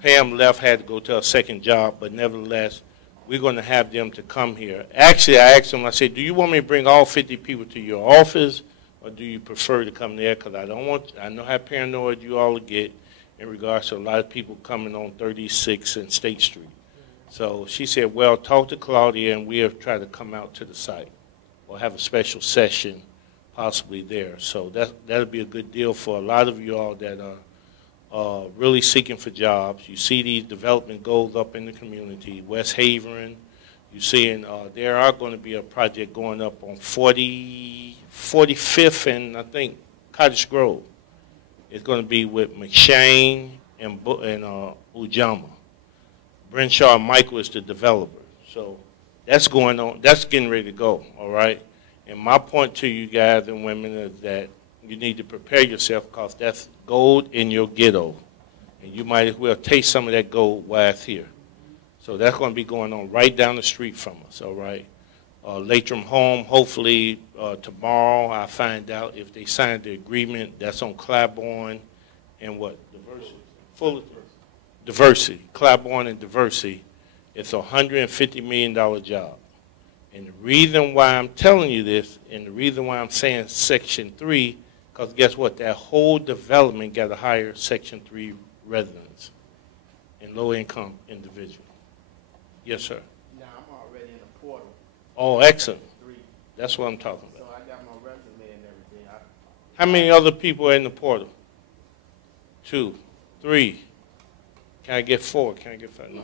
Pam left, had to go to her second job, but nevertheless, we're going to have them to come here. Actually, I asked them, I said, do you want me to bring all 50 people to your office, or do you prefer to come there? Because I know how paranoid you all get in regards to a lot of people coming on 36 and State Street. So she said, well, talk to Claudia, and we'll try to come out to the site or have a special session possibly there. So that'll be a good deal for a lot of you all that are really seeking for jobs. You see these development goals up in the community. West Haven, you're seeing there are going to be a project going up on 45th and I think Cottage Grove. It's going to be with McShane and Ujama. Brenshaw Michael is the developer. So that's going on. That's getting ready to go, all right? And my point to you guys and women is that you need to prepare yourself because that's gold in your ghetto. And you might as well taste some of that gold while it's here. So that's going to be going on right down the street from us, all right? Latrim Home, hopefully tomorrow I'll find out if they signed the agreement. That's on Claiborne and what? Diversity. Fullerton. Diversity. Claiborne and Diversity. It's a $150 million job. And the reason why I'm telling you this, and the reason why I'm saying Section 3, because guess what? That whole development got to hire Section 3 residents and low-income individuals. Yes, sir. Now, I'm already in the portal. Oh, excellent. 3. That's what I'm talking So about. I got my resume and everything. How many other people are in the portal? 2, 3. Can I get 4? Can I get 5? No.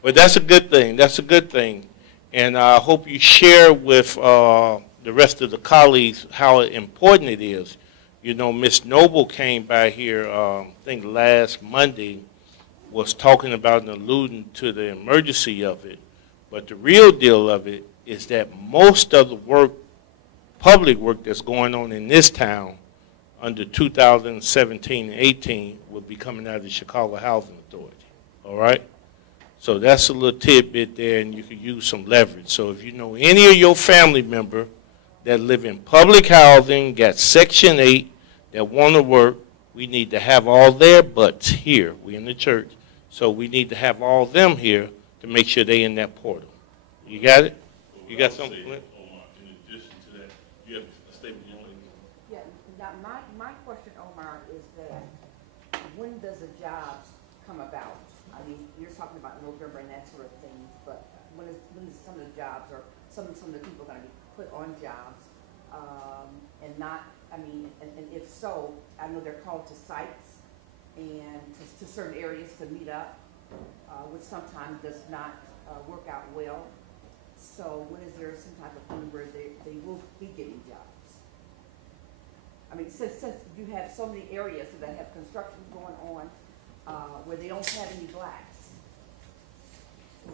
But that's a good thing. That's a good thing. And I hope you share with the rest of the colleagues how important it is. You know, Ms. Noble came by here, I think last Monday, was talking about and alluding to the emergency of it. But the real deal of it is that most of the work, public work that's going on in this town under 2017 and 18 will be coming out of the Chicago Housing Authority, all right? So that's a little tidbit there, and you can use some leverage. So if you know any of your family member that live in public housing, got Section 8, that want to work, we need to have all their butts here. We in the church, so we need to have all them here to make sure they in that portal. You got it? You got something? Omar, in addition to that, you have a statement you want to make? Yeah, now my question, Omar, is that when does the jobs come about? I mean, you're talking about November and that sort of thing, but when is some of the jobs or some of the people going to be put on jobs and not, I mean, and if so, I know they're called to sites and to certain areas to meet up, which sometimes does not work out well. So when is there some type of thing where they will be getting jobs? I mean, since you have so many areas that have construction going on where they don't have any blacks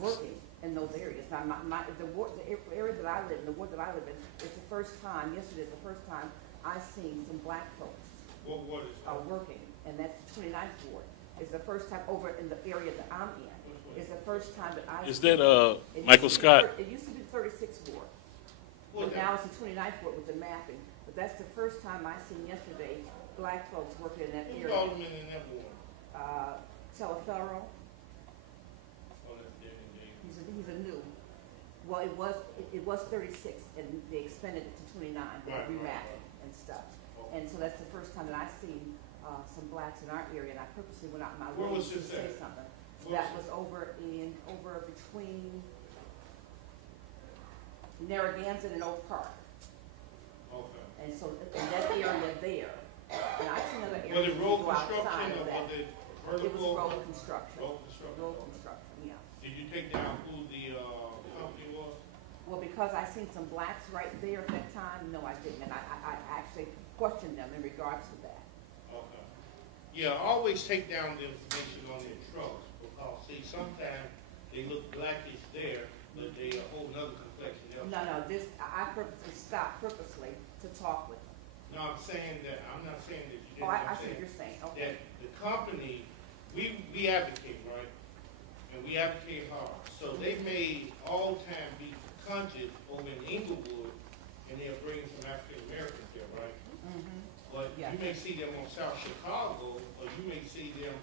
working in those areas. Now, the area that I live in, the ward that I live in, it's the first time, yesterday is the first time I've seen some black folks working, and that's the 29th ward. It's the first time over in the area that I'm in. It's the first time that I've Is seen that Michael Scott? It used to be the 36th ward, but now it's the 29th ward with the mapping. But that's the first time I seen yesterday black folks working in that area. Who's alderman in that ward? Teleferro. He's a new. Well, it was 36, and they expanded it to 29. They remapped and stuff. And so that's the first time that I've seen some blacks in our area, and I purposely went out my way to say something. That was over between Narragansett and Oak Park. Okay. And so in that area there, and I've seen other Was areas it that road go outside construction of or that. was it It vertical? was road construction. Road construction. Road construction, yeah. Did you take down who the company was? Well, because I seen some blacks right there at that time, no, I didn't, and I actually questioned them in regards to that. Okay. Yeah, always take down the information on their trucks, because see, sometimes they look blackish there, but they a whole nother complexion elsewhere. No, I purposely stopped purposely to talk with them. No, I'm saying that, I'm not saying that you didn't. Oh, I I'm see saying what you're saying, that okay. the company, we advocate, right? And we advocate hard. So they made all-time beef conscious over in Inglewood, and they're bringing some African Americans there, right? Mm-hmm. But Yeah. you may see them on South Chicago, or you may see them,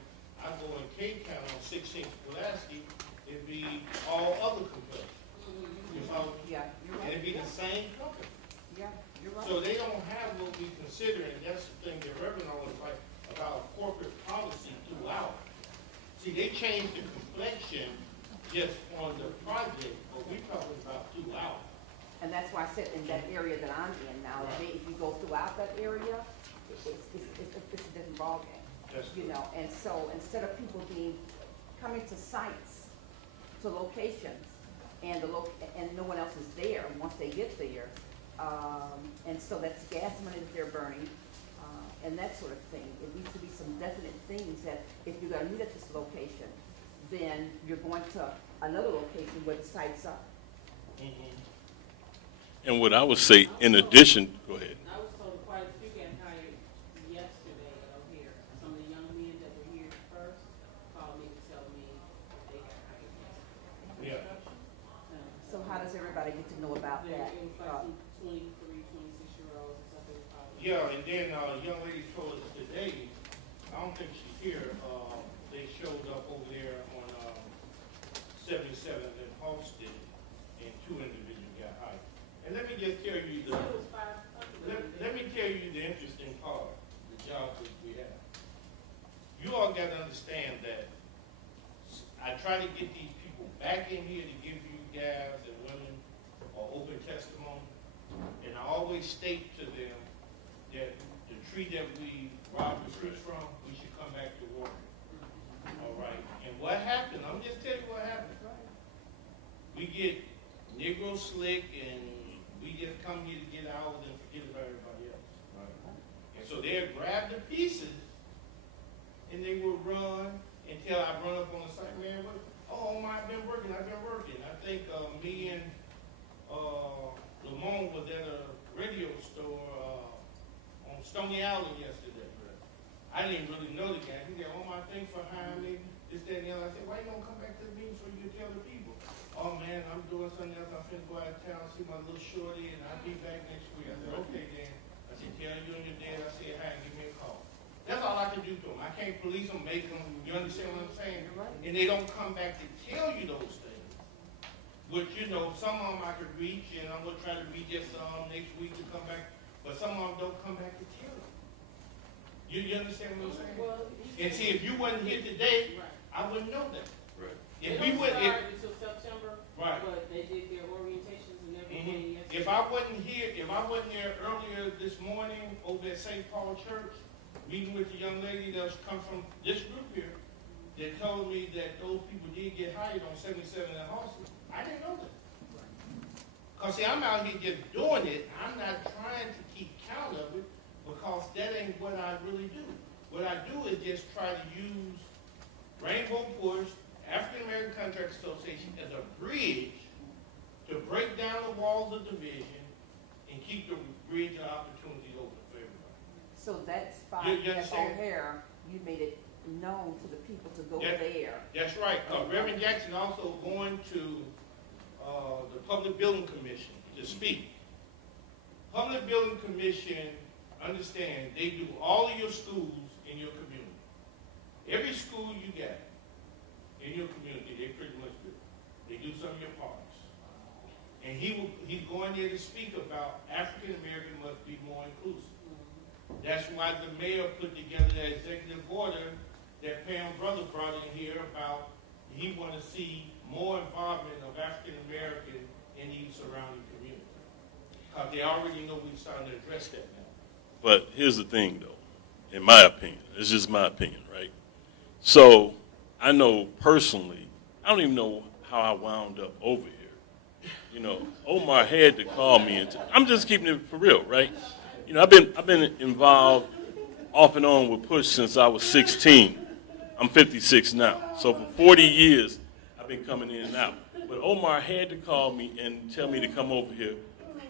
I go in Cape Town on 16th Pulaski, it'd be all other complexions. You follow? Yeah, you're And right. it'd be the same company. Yeah, you're right. So they don't have what we consider, and that's the thing that Reverend always like, about corporate policy throughout. See, they changed the complexion just on the project, but we talking about throughout. And that's why I said in that area that I'm in now, if you go throughout that area, it's a different ballgame. That's You know, and so instead of people coming to sites, to locations, and and no one else is there once they get there, and so that's gas money that they're burning, and that sort of thing. It needs to be some definite things that if you're gonna meet at this location, then you're going to another location where the sites are. And what I would say, in addition, go ahead. I was told quite a few got hired yesterday out here. Some of the young men that were here first called me to tell me they got hired yesterday. Yeah. So how does everybody get to know about that? It was like some 23, 26-year-olds and stuff they were calling. Yeah, and then a young lady told us today, I don't think she's here, they showed up over there on 77th and Halsted, and 2 individuals got hired. And let me just tell you It was 500. let me tell you the interesting part, the job that we have. You all got to understand that I try to get these people back in here to give you guys and women or open testimony, and I always state to them that the tree that we robbed the fruit from, we should come back to water. All right, and what happened, I'm just telling you what happened. We get Negro slick and we just come here to get ours and forget about everybody else. Right? And so they'll grab the pieces and they will run until I run up on the site, man, I've been working. I think me and Lamone was at a radio store on Stony Island yesterday. I didn't really know the guy. He got all my things for hiring me, this, that, and the other. I said, why you don't come back to the meeting so you can tell the people? Oh man, I'm doing something else. I'm finna go out of town, see my little shorty, and I'll be back next week. I said, okay then. I said, tell you and your dad, I said, hi, and give me a call. That's all I can do to them. I can't police them, make them, you understand what I'm saying? And they don't come back to tell you those things. Which, you know, some of them I could reach, and I'm gonna try to reach just next week to come back, but some of them don't come back to tell you. You understand what I'm saying? Well, And see, if you wasn't here today, right. I wouldn't know that. Right. If They we don't would, start until September, right. but they did their orientations and everything yesterday. If I wasn't here, if I wasn't there earlier this morning over at St. Paul Church, meeting with the young lady that's come from this group here, that told me that those people did get hired on 77 and Halsted, I didn't know that. Cause see, I'm out here just doing it. I'm not trying to keep count of it because that ain't what I really do. What I do is just try to use Rainbow Push, African American Contract Association as a bridge to break down the walls of division and keep the bridge of opportunity open for everybody. So that's fine. You understand? O'Hare, you made it known to the people to go Yeah. there. That's right. Reverend Jackson also going to the Public Building Commission to speak. Public Building Commission, understand, they do all of your schools in your community. Every school you got in your community, they pretty much do. They do some of your parks. And he's going there to speak about African American must be more inclusive. That's why the mayor put together that executive order that Pam Brother brought in here about he want to see more involvement of African American in these surrounding communities. They already know we're starting to address that now. But here's the thing, though, in my opinion, it's just my opinion, right? So I know personally, I don't even know how I wound up over here. You know, Omar had to call me, and I'm just keeping it for real, right? You know, I've been involved off and on with Push since I was 16. I'm 56 now, so for 40 years I've been coming in and out. But Omar had to call me and tell me to come over here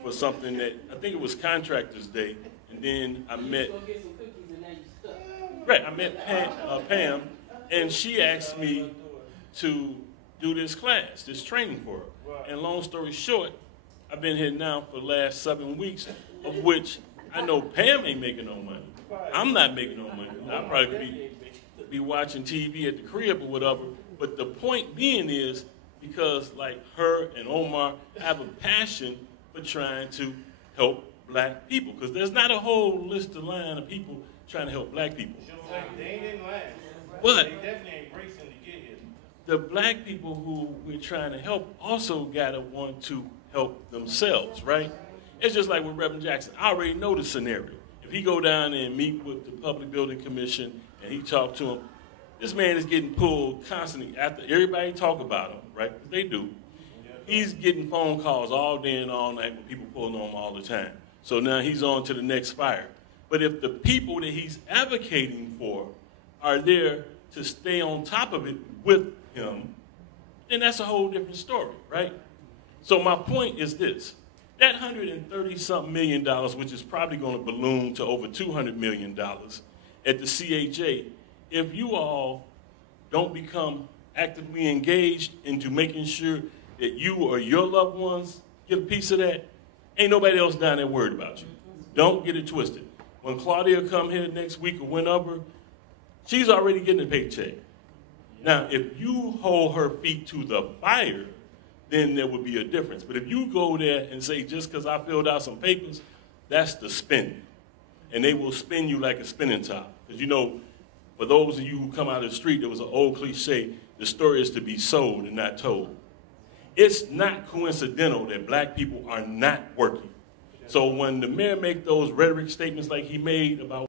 for something that, I think it was Contractors Day, and then I met, Go get some cookies and now you stuck. right, I met Pam, and she asked me to do this class, this training for her. And long story short, I've been here now for the last 7 weeks, of which I know Pam ain't making no money. I'm not making no money. I probably could be watching TV at the crib or whatever. But the point being is, because like her and Omar have a passion for trying to help black people. Because there's not a whole list of line of people trying to help black people. They ain't in line. But They definitely ain't racing to get here. the black people who we're trying to help also gotta want to help themselves, right? It's just like with Reverend Jackson. I already know the scenario. If he go down there and meet with the Public Building Commission and he talk to him, this man is getting pulled constantly after everybody talk about him, right? 'Cause they do. He's getting phone calls all day and all night with people pulling on him all the time. So now he's on to the next fire. But if the people that he's advocating for are there to stay on top of it with him, then that's a whole different story, right? So my point is this. That $130-something million, which is probably going to balloon to over $200 million at the CHA, if you all don't become actively engaged into making sure that you or your loved ones get a piece of that, ain't nobody else down there worried about you. Don't get it twisted. When Claudia come here next week or whenever, she's already getting a paycheck. Now, if you hold her feet to the fire, then there would be a difference. But if you go there and say, just because I filled out some papers, that's the spending. And they will spin you like a spinning top. Because you know, for those of you who come out of the street, there was an old cliche, the story is to be sold and not told. It's not coincidental that black people are not working. So when the mayor make those rhetoric statements like he made about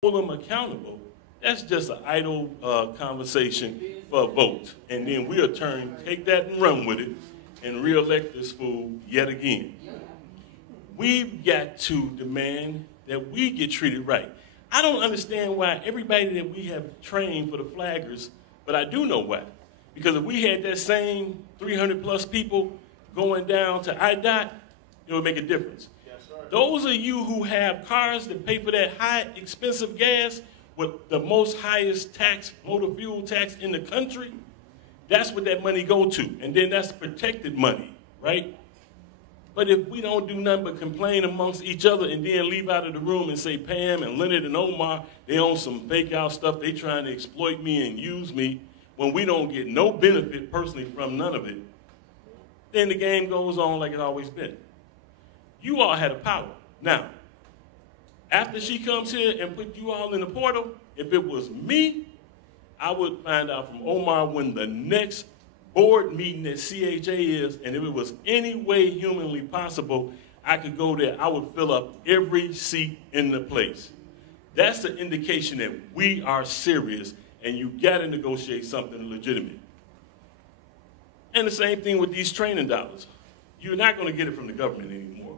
hold them accountable, that's just an idle conversation for a vote. And then we'll take that and run with it and reelect this fool yet again. We've got to demand that we get treated right. I don't understand why everybody that we have trained for the flaggers, but I do know why. Because if we had that same 300 plus people going down to IDOT, it would make a difference. Yes, sir. Those of you who have cars that pay for that high, expensive gas with the most highest tax, motor fuel tax in the country, that's what that money go to. And then that's protected money, right? But if we don't do nothing but complain amongst each other and then leave out of the room and say Pam and Leonard and Omar, they own some fake out stuff, they trying to exploit me and use me, when we don't get no benefit personally from none of it, then the game goes on like it's always been. You all had a power. Now, after she comes here and put you all in the portal, if it was me, I would find out from Omar when the next board meeting at CHA is, and if it was any way humanly possible, I could go there, I would fill up every seat in the place. That's the indication that we are serious and you gotta negotiate something legitimate. And the same thing with these training dollars. You're not gonna get it from the government anymore.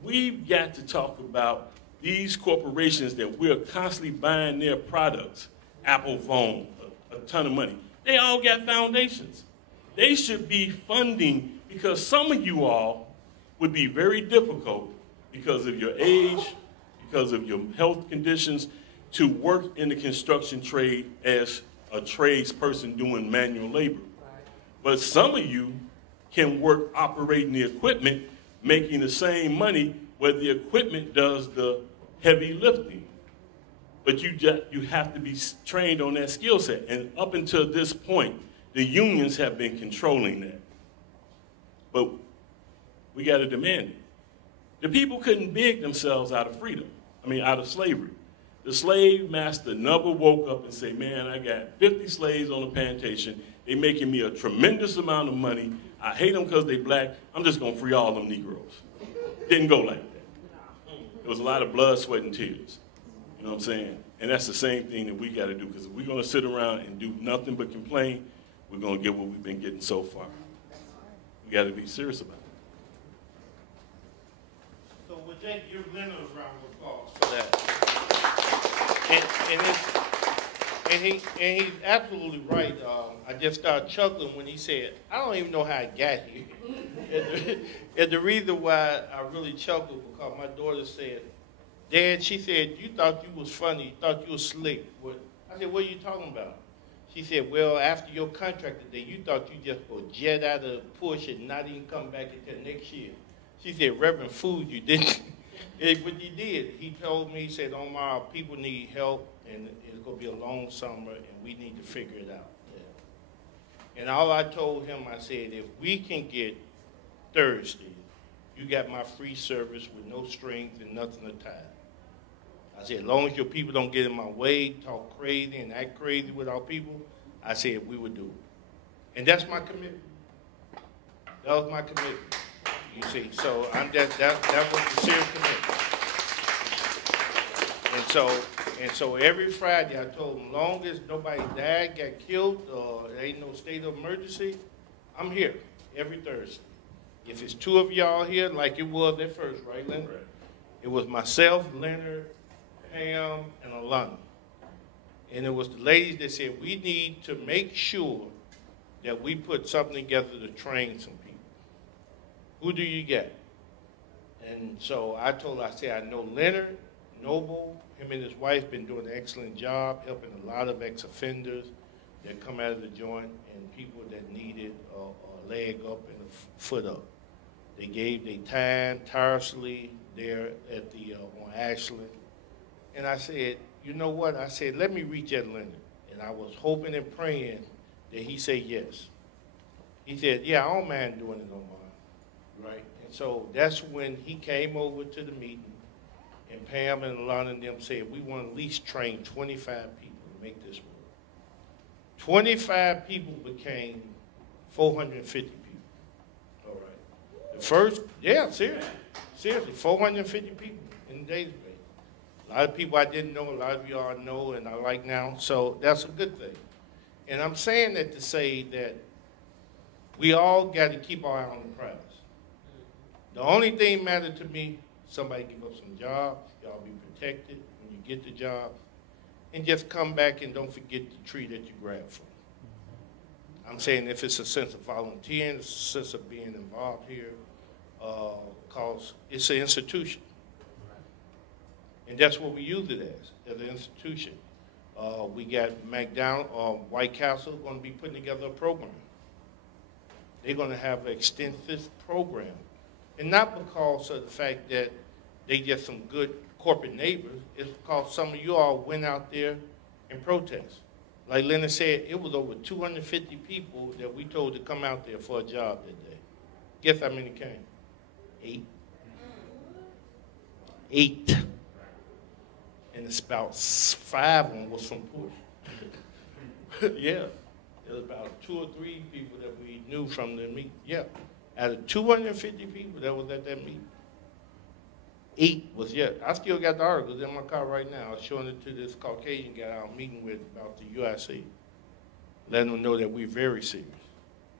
We've got to talk about these corporations that we're constantly buying their products, Apple phone, a ton of money. They all got foundations. They should be funding, because some of you all would be very difficult because of your age, because of your health conditions, to work in the construction trade as a tradesperson doing manual labor. But some of you can work operating the equipment, making the same money where the equipment does the heavy lifting. But you have to be trained on that skill set. And up until this point, the unions have been controlling that. But we got to demand it. The people couldn't beg themselves out of freedom, out of slavery. The slave master never woke up and said, man, I got 50 slaves on the plantation. They're making me a tremendous amount of money. I hate them because they black. I'm just going to free all them Negroes. Didn't go like that. It was a lot of blood, sweat, and tears. You know what I'm saying? And that's the same thing that we got to do, because if we're going to sit around and do nothing but complain, we're going to get what we've been getting so far. We got to be serious about it. So with that, give Leonard a round of applause for that. And he's absolutely right. I just started chuckling when he said, I don't even know how I got here. and the reason why I really chuckled, because my daughter said, Dad, she said, you thought you was funny, you thought you was slick. I said, what are you talking about? She said, well, after your contract today, you thought you just go jet out of push and not even come back until next year. She said, Reverend Food, you didn't. But you did. He told me, he said, Omar, people need help, and it's going to be a long summer, and we need to figure it out. Yeah. And all I told him, I said, if we can get Thursday, you got my free service with no strings and nothing to tie. I said, as long as your people don't get in my way, talk crazy and act crazy with our people, I said we would do it. And that's my commitment. That was my commitment. You see, so that was the serious commitment. And so every Friday I told them, long as nobody died, got killed, or there ain't no state of emergency, I'm here every Thursday. If it's two of y'all here, like it was at first, right, Leonard? Right. It was myself, Leonard, Pam, and Alana. And it was the ladies that said, we need to make sure that we put something together to train some people. Who do you get? And so I told her, I said, I know Leonard Noble, him and his wife been doing an excellent job helping a lot of ex-offenders that come out of the joint and people that needed a leg up and a foot up. They gave their time tirelessly there at the on Ashland. And I said, you know what? I said, let me reach out to Leonard. And I was hoping and praying that he said yes. He said, yeah, I don't mind doing it on mine, right? And so that's when he came over to the meeting, and Pam and Alana and them said, we want to at least train 25 people to make this work. 25 people became 450 people, all right? The first, yeah, seriously, 450 people in the database. A lot of people I didn't know, a lot of y'all know, and I like now, so that's a good thing. And I'm saying that to say that we all got to keep our eye on the prize. The only thing matter to me, somebody give up some jobs, y'all be protected when you get the job, and just come back and don't forget the tree that you grabbed from. I'm saying if it's a sense of volunteering, it's a sense of being involved here, because it's an institution. And that's what we use it as an institution. We got McDonald, White Castle going to be putting together a program. They're going to have an extensive program. And not because of the fact that they just some good corporate neighbors, it's because some of you all went out there and protest. Like Leonard said, it was over 250 people that we told to come out there for a job that day. Guess how many came? 8. 8. And it's about 5 of them was from Push. Yeah, there was about 2 or 3 people that we knew from the meeting. Yeah, out of 250 people that was at that meeting, 8 was, yeah. I still got the articles in my car right now. I was showing it to this Caucasian guy I was meeting with about the UIC, letting them know that we're very serious.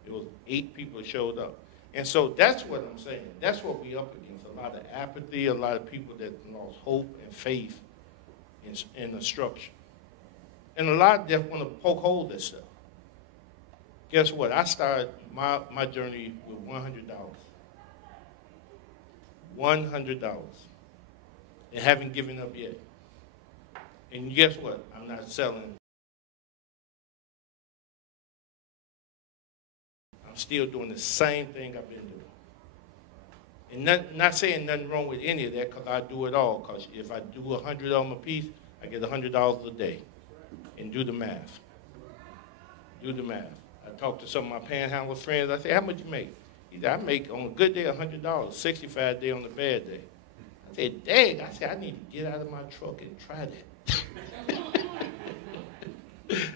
It was 8 people showed up. And so that's what I'm saying. That's what we up against, a lot of apathy, a lot of people that lost hope and faith in the structure. And a lot that want to poke holes at stuff. Guess what? I started my journey with $100. $100. And haven't given up yet. And guess what? I'm not selling. I'm still doing the same thing I've been doing. And not saying nothing wrong with any of that, because I do it all. Because if I do 100 of them a piece, I get $100 a day. And do the math. Do the math. I talked to some of my panhandler friends. I said, how much you make? He said, I make on a good day $100, 65 day on a bad day. I said, dang. I said, I need to get out of my truck and try that.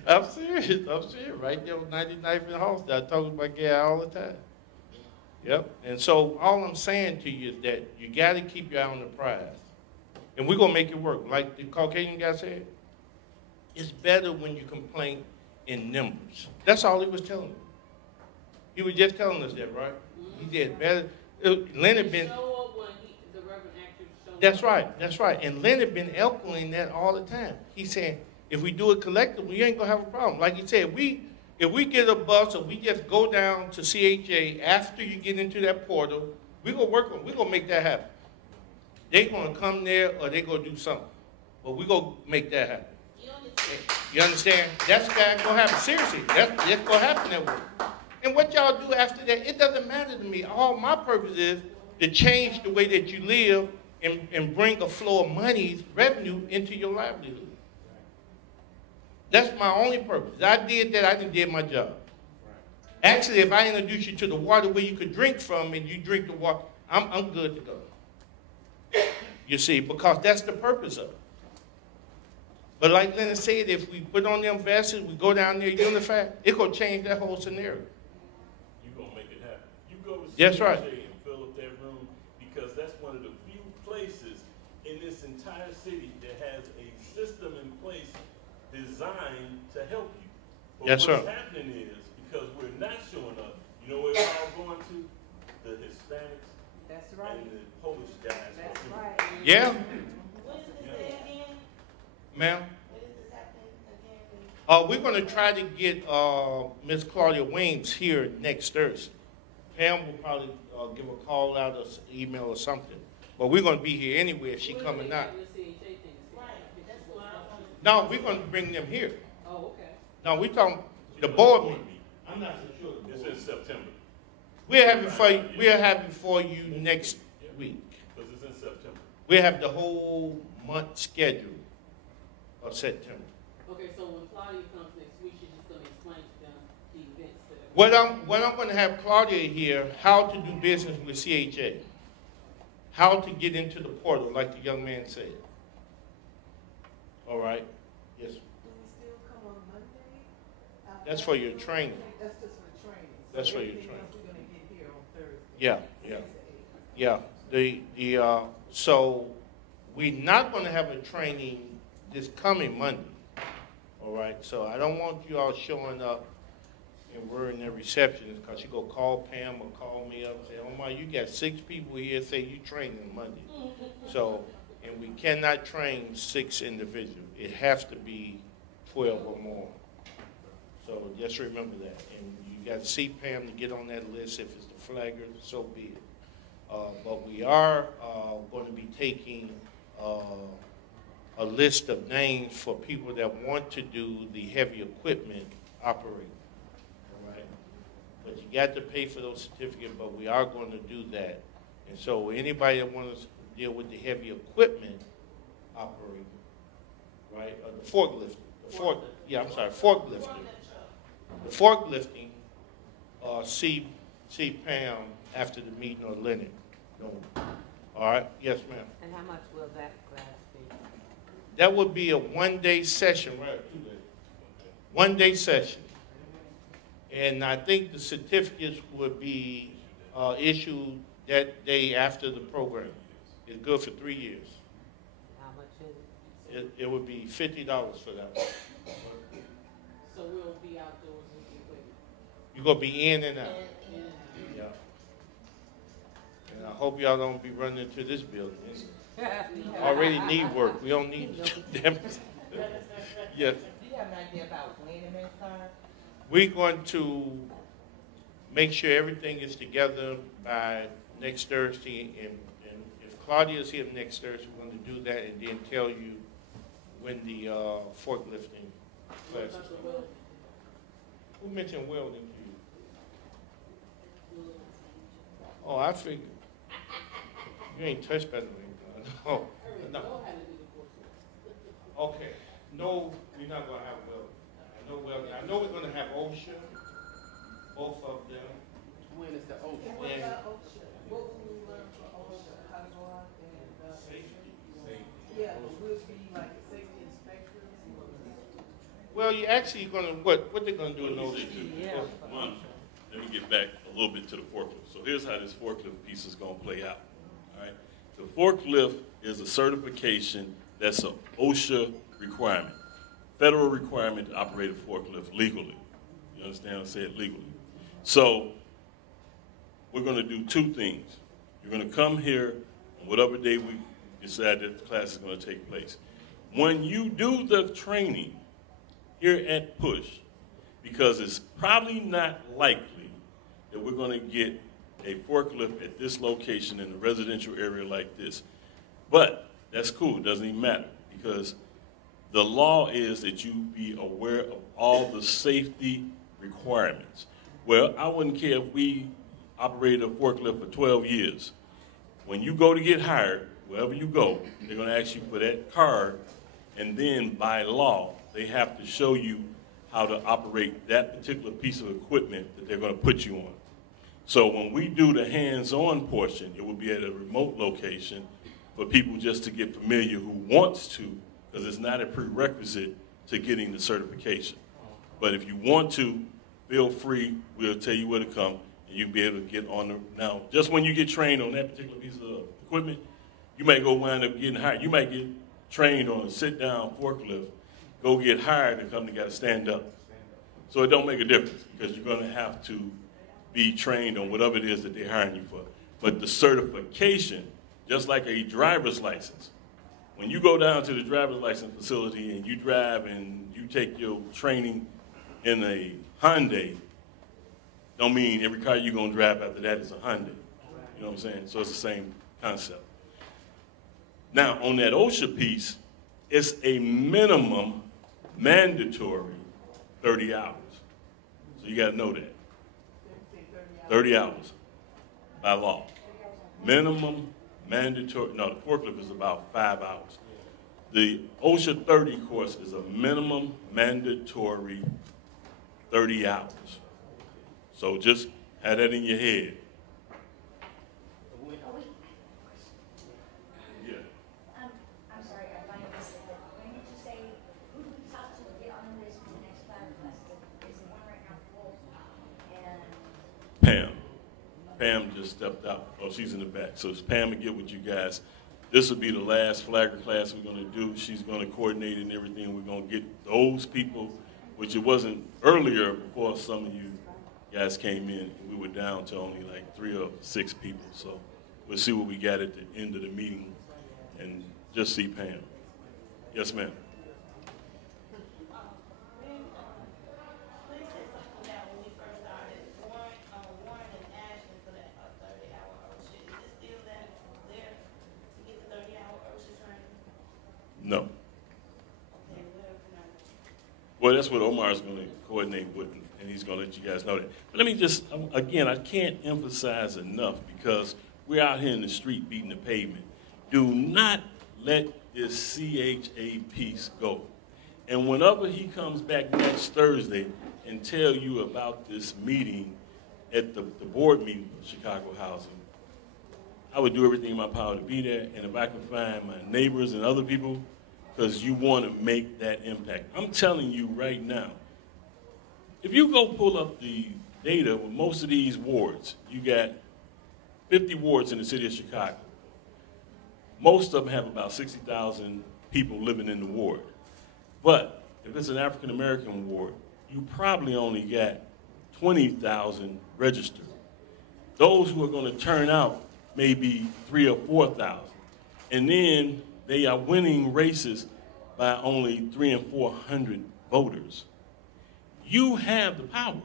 I'm serious. Right there on 99th and Halsted. I talk to my guy all the time. Yep. And so all I'm saying to you is that you got to keep your eye on the prize. And we're going to make it work. Like the Caucasian guy said, it's better when you complain in numbers. That's all he was telling me. He was just telling us that, right? He said better. Leonard been. Show up when the Reverend actually showed That's up. right. That's right. And Leonard been echoing that all the time. He said, if we do it collectively, you ain't going to have a problem. Like he said, if we get a bus or we just go down to CHA after you get into that portal, we're going to make that happen. They're going to come there or they're going to do something. But we're going to make that happen. You understand? That's going to happen. Seriously, that's going to happen that way. And what y'all do after that, it doesn't matter to me. All my purpose is to change the way that you live and bring a flow of money, revenue, into your livelihood. That's my only purpose. I did that, I did my job. Actually, if I introduce you to the water where you could drink from and you drink the water, I'm good to go. You see, because that's the purpose of it. But like Leonard said, if we put on them vests, we go down there unified, it's going to change that whole scenario. You're going to make it happen. You go to That's CJ right. and fill up that room because that's one of the few places in this entire city that has a system in place designed to help you. But Yes, what's sir. happening is, because we're not showing up, you know where we're all going to? The Hispanics That's right. and the Polish guys. That's right. Yeah, When is this day again? ma'am. When is this happening again? We're going to try to get Miss Claudia Wings here next Thursday. Pam will probably give a call out or email or something. But we're going to be here anyway if she coming out. Right, that's what I want. No, we're going to bring them here. Oh, okay. No, we're talking the board meeting. I'm not so sure. It's in September. We'll have it for you next week. Because it's in September. We'll have the whole month schedule of September. Okay, so when Claudia comes next week, she's just gonna explain to them the events that are. What I'm going to have Claudia here, how to do business with CHA. How to get into the portal, like the young man said. All right? Yes. Do we still come on Monday? That's for your training. That's just for training. So That's for your everything training. else we're gonna get here on Thursday. Yeah, yeah. Yeah, so we're not going to have a training this coming Monday, all right? So I don't want you all showing up and worrying the receptionist because you go call Pam or call me up and say, oh my, you got 6 people here say you training Monday. So, and we cannot train 6 individuals. It has to be 12 or more. So just remember that. And you got to see Pam to get on that list. If it's the flagger, so be it. But we are going to be taking a list of names for people that want to do the heavy equipment operating. All right? But you got to pay for those certificates, but we are going to do that. And so anybody that wants to deal with the heavy equipment operating, right, the forklifting, forklifting. The forklifting, see Pam after the meeting or Leonard. All right, yes, ma'am. And how much will that class be? That would be a 1-day session, right? 2 days. 1-day session. And I think the certificates would be issued that day after the program. It's good for 3 years. How much is it? It would be $50 for that one. So we'll be outdoors with the equipment. You're going to be in and out. And Yeah. And I hope y'all don't be running into this building. Already need work. We don't need them. Yes. Do you have an idea about when it may start? We're going to make sure everything is together by next Thursday. And if Claudia's here next Thursday, we're going to do that and then tell you when the forklifting class is. Who mentioned welding to you? Oh, I figured. You ain't touched better than me. No. No. Okay. No, we're not going to have welding. I know we're going to have OSHA, both of them. When is the ocean? And what about OSHA? What will we learn from OSHA? How to go out and, Safety. yeah, we'll be like safety inspectors. Well, you're actually going to, what they're going to do in OSHA? Yeah. Month. let me get back a little bit to the forklift. So here's how this forklift piece is going to play out. All right. The forklift is a certification that's an OSHA requirement, federal requirement to operate a forklift legally. You understand? I said legally. So we're going to do two things. You're going to come here on whatever day we decide that the class is going to take place. When you do the training here at PUSH, because it's probably not likely that we're going to get a forklift at this location in a residential area like this. But that's cool, it doesn't even matter, because the law is that you be aware of all the safety requirements. Well, I wouldn't care if we operated a forklift for 12 years. When you go to get hired, wherever you go, they're going to ask you for that card, and then by law, they have to show you how to operate that particular piece of equipment that they're going to put you on. So when we do the hands-on portion, it will be at a remote location for people just to get familiar who wants to, because it's not a prerequisite to getting the certification. But if you want to, feel free. We'll tell you where to come, and you'll be able to get on the, now, just when you get trained on that particular piece of equipment, you might go wind up getting hired. You might get trained on a sit-down forklift, go get hired, and come to got to stand up. So it don't make a difference, because you're going to have to be trained on whatever it is that they're hiring you for. But the certification, just like a driver's license, when you go down to the driver's license facility and you drive and you take your training in a Hyundai, don't mean every car you're going to drive after that is a Hyundai. You know what I'm saying? So it's the same concept. Now, on that OSHA piece, it's a minimum mandatory 30 hours. So you got to know that. 30 hours by law. Minimum mandatory, no, the forklift is about 5 hours. The OSHA 30 course is a minimum mandatory 30 hours. So just have that in your head. Yeah. I'm sorry, I might have missed it, but when did you say, who do we talk to get on the list for the next 5 classes? Is the one right now full? And Pam just stepped out. Oh, she's in the back. So it's Pam to get with you guys. This will be the last flagger class we're going to do. She's going to coordinate and everything. We're going to get those people, which it wasn't earlier before some of you guys came in. We were down to only like 3 or 6 people. So we'll see what we got at the end of the meeting and just see Pam. Yes, ma'am. No. Well, that's what Omar's going to coordinate with, and he's going to let you guys know that. But let me just, again, I can't emphasize enough, because we're out here in the street beating the pavement. Do not let this CHA piece go. And whenever he comes back next Thursday and tell you about this meeting at the board meeting for Chicago Housing, I would do everything in my power to be there, and if I can find my neighbors and other people, because you want to make that impact. I'm telling you right now, if you go pull up the data with most of these wards, you got 50 wards in the city of Chicago. Most of them have about 60,000 people living in the ward. But if it's an African-American ward, you probably only got 20,000 registered. Those who are going to turn out maybe 3,000 or 4,000. And then they are winning races by only 300 and 400 voters. You have the power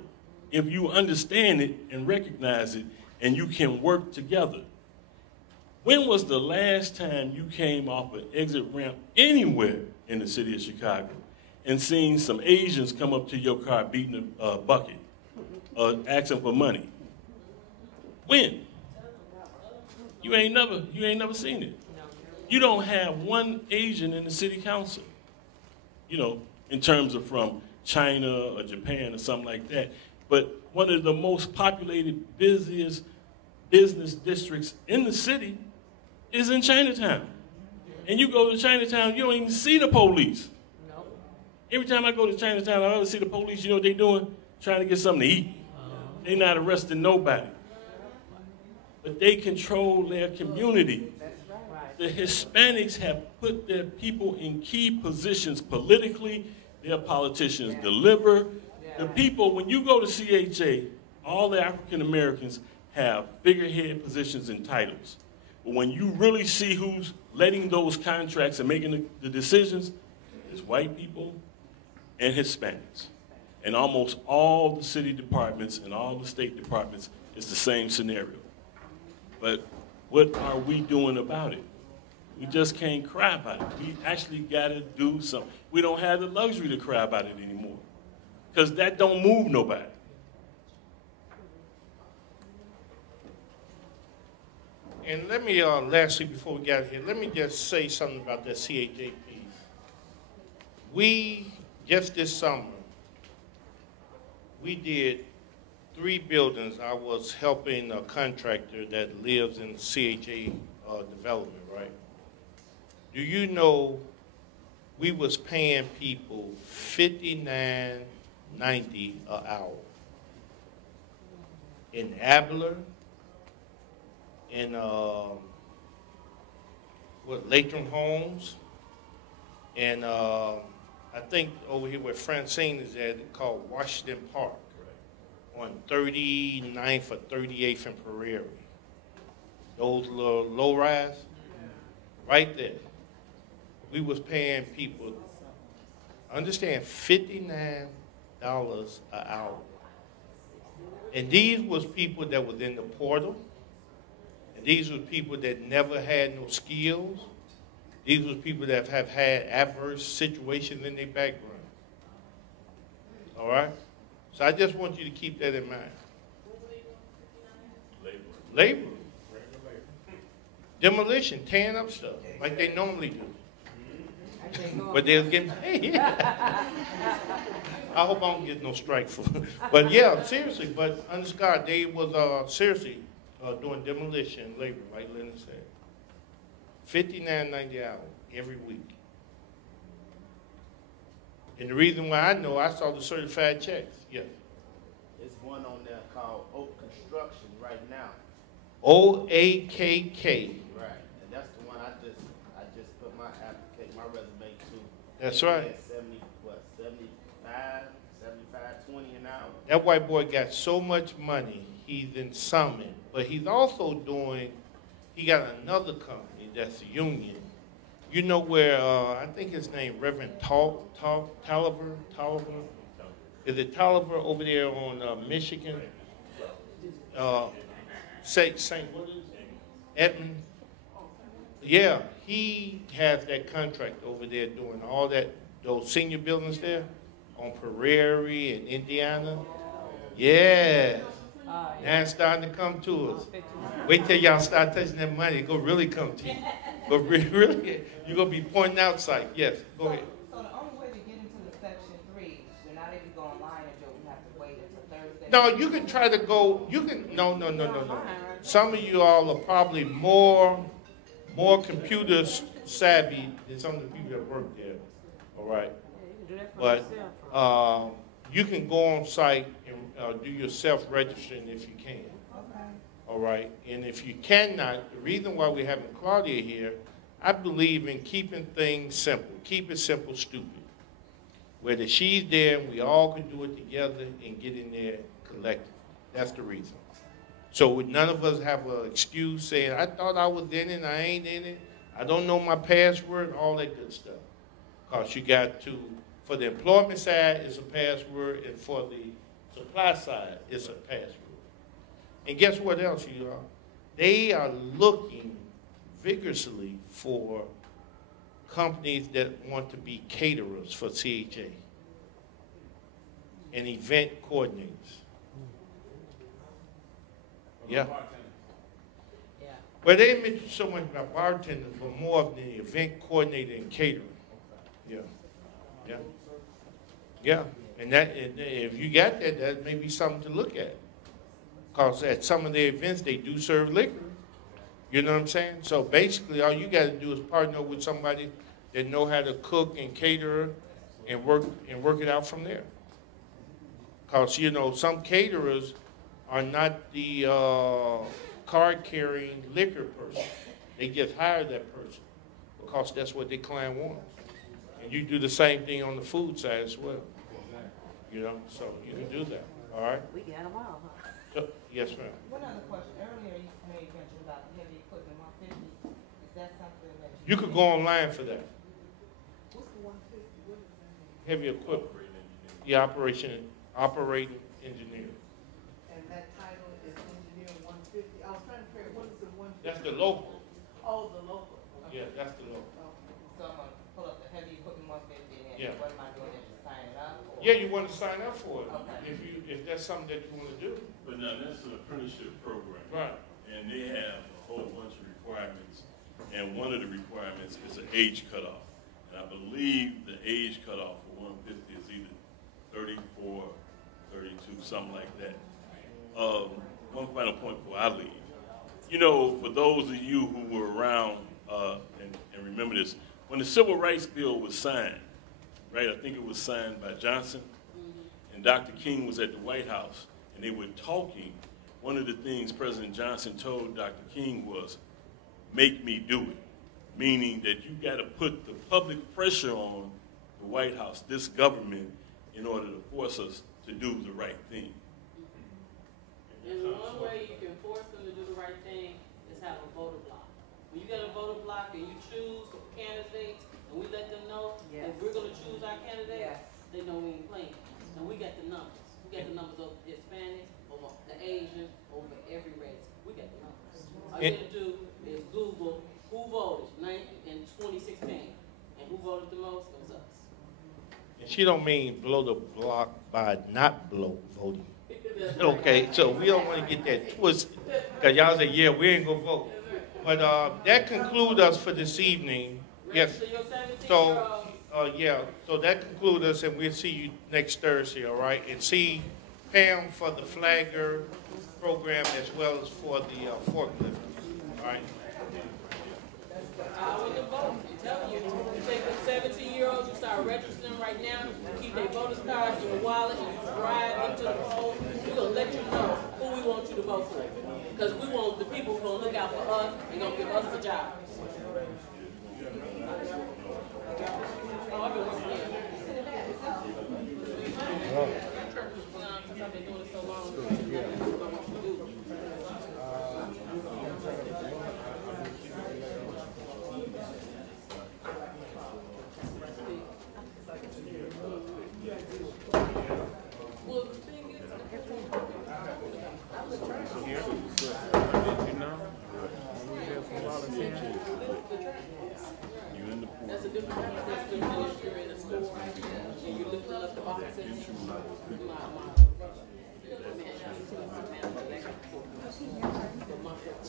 if you understand it and recognize it, and you can work together. When was the last time you came off an exit ramp anywhere in the city of Chicago and seen some Asians come up to your car beating a bucket or asking for money? When? You ain't never seen it. You don't have one Asian in the city council, you know, in terms of from China or Japan or something like that. But one of the most populated, busiest business districts in the city is in Chinatown. And you go to Chinatown, you don't even see the police. Every time I go to Chinatown, I always see the police, you know what they're doing? Trying to get something to eat. They're not arresting nobody. But they control their community. The Hispanics have put their people in key positions politically. Their politicians deliver. The people, when you go to CHA, all the African Americans have figurehead positions and titles. But when you really see who's letting those contracts and making the decisions, it's white people and Hispanics. And almost all the city departments and all the state departments, it's the same scenario. But what are we doing about it? We just can't cry about it. We actually got to do something. We don't have the luxury to cry about it anymore, because that don't move nobody. And let me, lastly, before we get here, let me just say something about that CHA piece. We, just this summer, we did 3 buildings. I was helping a contractor that lives in CHA development, right? Do you know we was paying people $59.90 an hour in Abler, in Latham Homes, and I think over here where Francine is at, called Washington Park, on 39th or 38th and Prairie. Those little low rise, right there. We was paying people, understand, $59 an hour. And these was people that was in the portal. And these were people that never had no skills. These were people that have had adverse situations in their background. All right? So I just want you to keep that in mind. Labor. Demolition, tearing up stuff like they normally do. But they'll get paid. I hope I don't get no strike for it. But yeah, seriously, but understand, they was seriously doing demolition labor, like Lennon said. $59.90 an hour every week. And the reason why I know, I saw the certified checks. Yes. There's one on there called Oak Construction right now. OAKK. Right, and that's the one I just put my application, my resume to. That's right. At 75.20 an hour. That white boy got so much money, he's in Summit, but he's also doing, he got another company that's a union. You know where, I think his name, Reverend Tolliver? Is it Tolliver over there on Michigan? Saint, what is it? Edmund? Yeah, he has that contract over there doing all that, those senior buildings there on Prairie and Indiana. Yeah. Now it's starting to come to us. Wait till y'all start touching that money. It's going to really come to you. But really, you're going to be pointing out sight. Yes, go ahead. So the only way to get into the Section 3, you're not able to go online and you have to wait until Thursday. No, you can try to go, you can, no. Some of you all are probably more computer savvy than some of the people that work there, all right? But you can go on site and do your self-registering if you can, all right? And if you cannot, the reason why we're having Claudia here, I believe in keeping things simple. Keep it simple, stupid. Whether she's there, we all can do it together and get in there collectively. That's the reason. So none of us have an excuse saying, I thought I was in it, I ain't in it, I don't know my password, all that good stuff. Because you got to, for the employment side, it's a password, and for the supply side, it's a password. And guess what else, you are? They are looking vigorously for companies that want to be caterers for CHA and event coordinators. Yeah. Well, they didn't mention so much about bartenders, but more of the event coordinator and catering. Yeah. And that, if you got that, that may be something to look at. Because at some of the events, they do serve liquor. You know what I'm saying? So basically, all you got to do is partner with somebody that know how to cook and cater and work it out from there. Because, you know, some caterers are not the card-carrying liquor person. They just hire that person because that's what their client wants. And you do the same thing on the food side as well. You know, so you can do that, all right? We got them all, huh? So, yes, ma'am. One other question, earlier you made mention about the heavy equipment, 150, is that something that You could go online for that. What's the 150? What is that? Heavy equipment. Yeah, operating engineer. And that title is engineer 150. I was trying to figure, what is the 150? That's the local. Oh, the local. Yeah, that's the local. So I'm gonna pull up the heavy equipment 150 and Yeah. what am I doing, just signing up? Or? Yeah, you want to sign up for it, Okay. if that's something that you want to do. But now, that's an apprenticeship program. Right. And they have a whole bunch of requirements. And one of the requirements is an age cutoff. And I believe the age cutoff for 150 is either 34, 32, something like that. One final point before I leave. You know, for those of you who were around and remember this, when the Civil Rights Bill was signed, right, I think it was signed by Johnson, and Dr. King was at the White House, and they were talking. One of the things President Johnson told Dr. King was, make me do it, meaning that you got to put the public pressure on the White House, this government, in order to force us to do the right thing. And one way you can force them to do the right thing is have a voter block. When you get a voter block and you choose candidates, and we let them know Yes. if we're gonna choose our candidates, Yes. they know we ain't playing. And we got the numbers. We got the numbers of Hispanics, over the Asians, over every race. We got the numbers. All you gotta do is Google who voted in 2016, and who voted the most. It was us. And she don't mean blow the block by not voting. Okay, so we don't want to get that twisted, because y'all say, yeah, we ain't gonna vote. But that concludes us for this evening. Yes. So you're 17 So, yeah, so that concludes us, and we'll see you next Thursday, all right? And see Pam for the flagger program as well as for the forklift, all right? I want to vote. I'm telling you, you take them 17-year-olds, you start registering them right now, you keep their voter's cards in your wallet, and you drive into the poll. We're going to let you know who we want you to vote for. Because we want the people who are going to look out for us and going to give us the jobs. Oh, I've been working here. I've been doing it so long. I want you to do. Well, the thing is, that's a different process than when you're in a store and you're lifting up the boxes.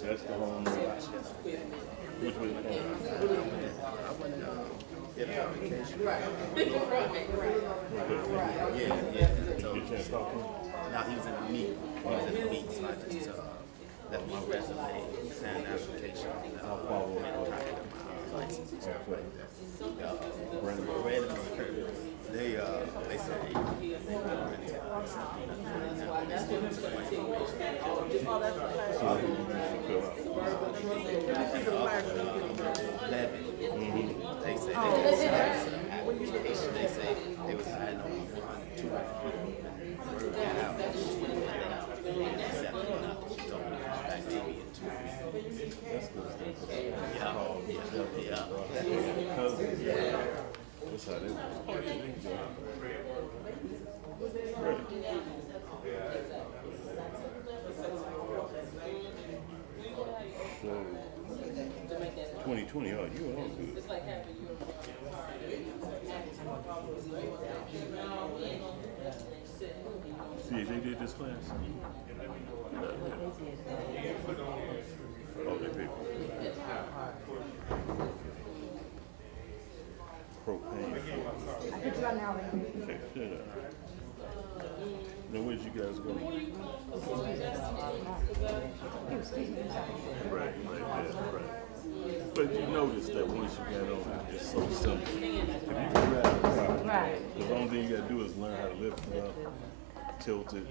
That's the whole which way Now he was in the meet. He was in the meet, so I just left my resume, signed an application, and a copy of my license and stuff like that. Brandon Curtis. They said they say they was hiding on 1, 2, So, 2020, oh, you were all good. It's like having your See, they did this class. Oh, they paid for it. Propane. Okay, shut up. Now, where'd you guys go? Right. But you notice that once you get on, it's so simple. If you can grab the car, the only thing you gotta do is learn how to lift it up, tilt it,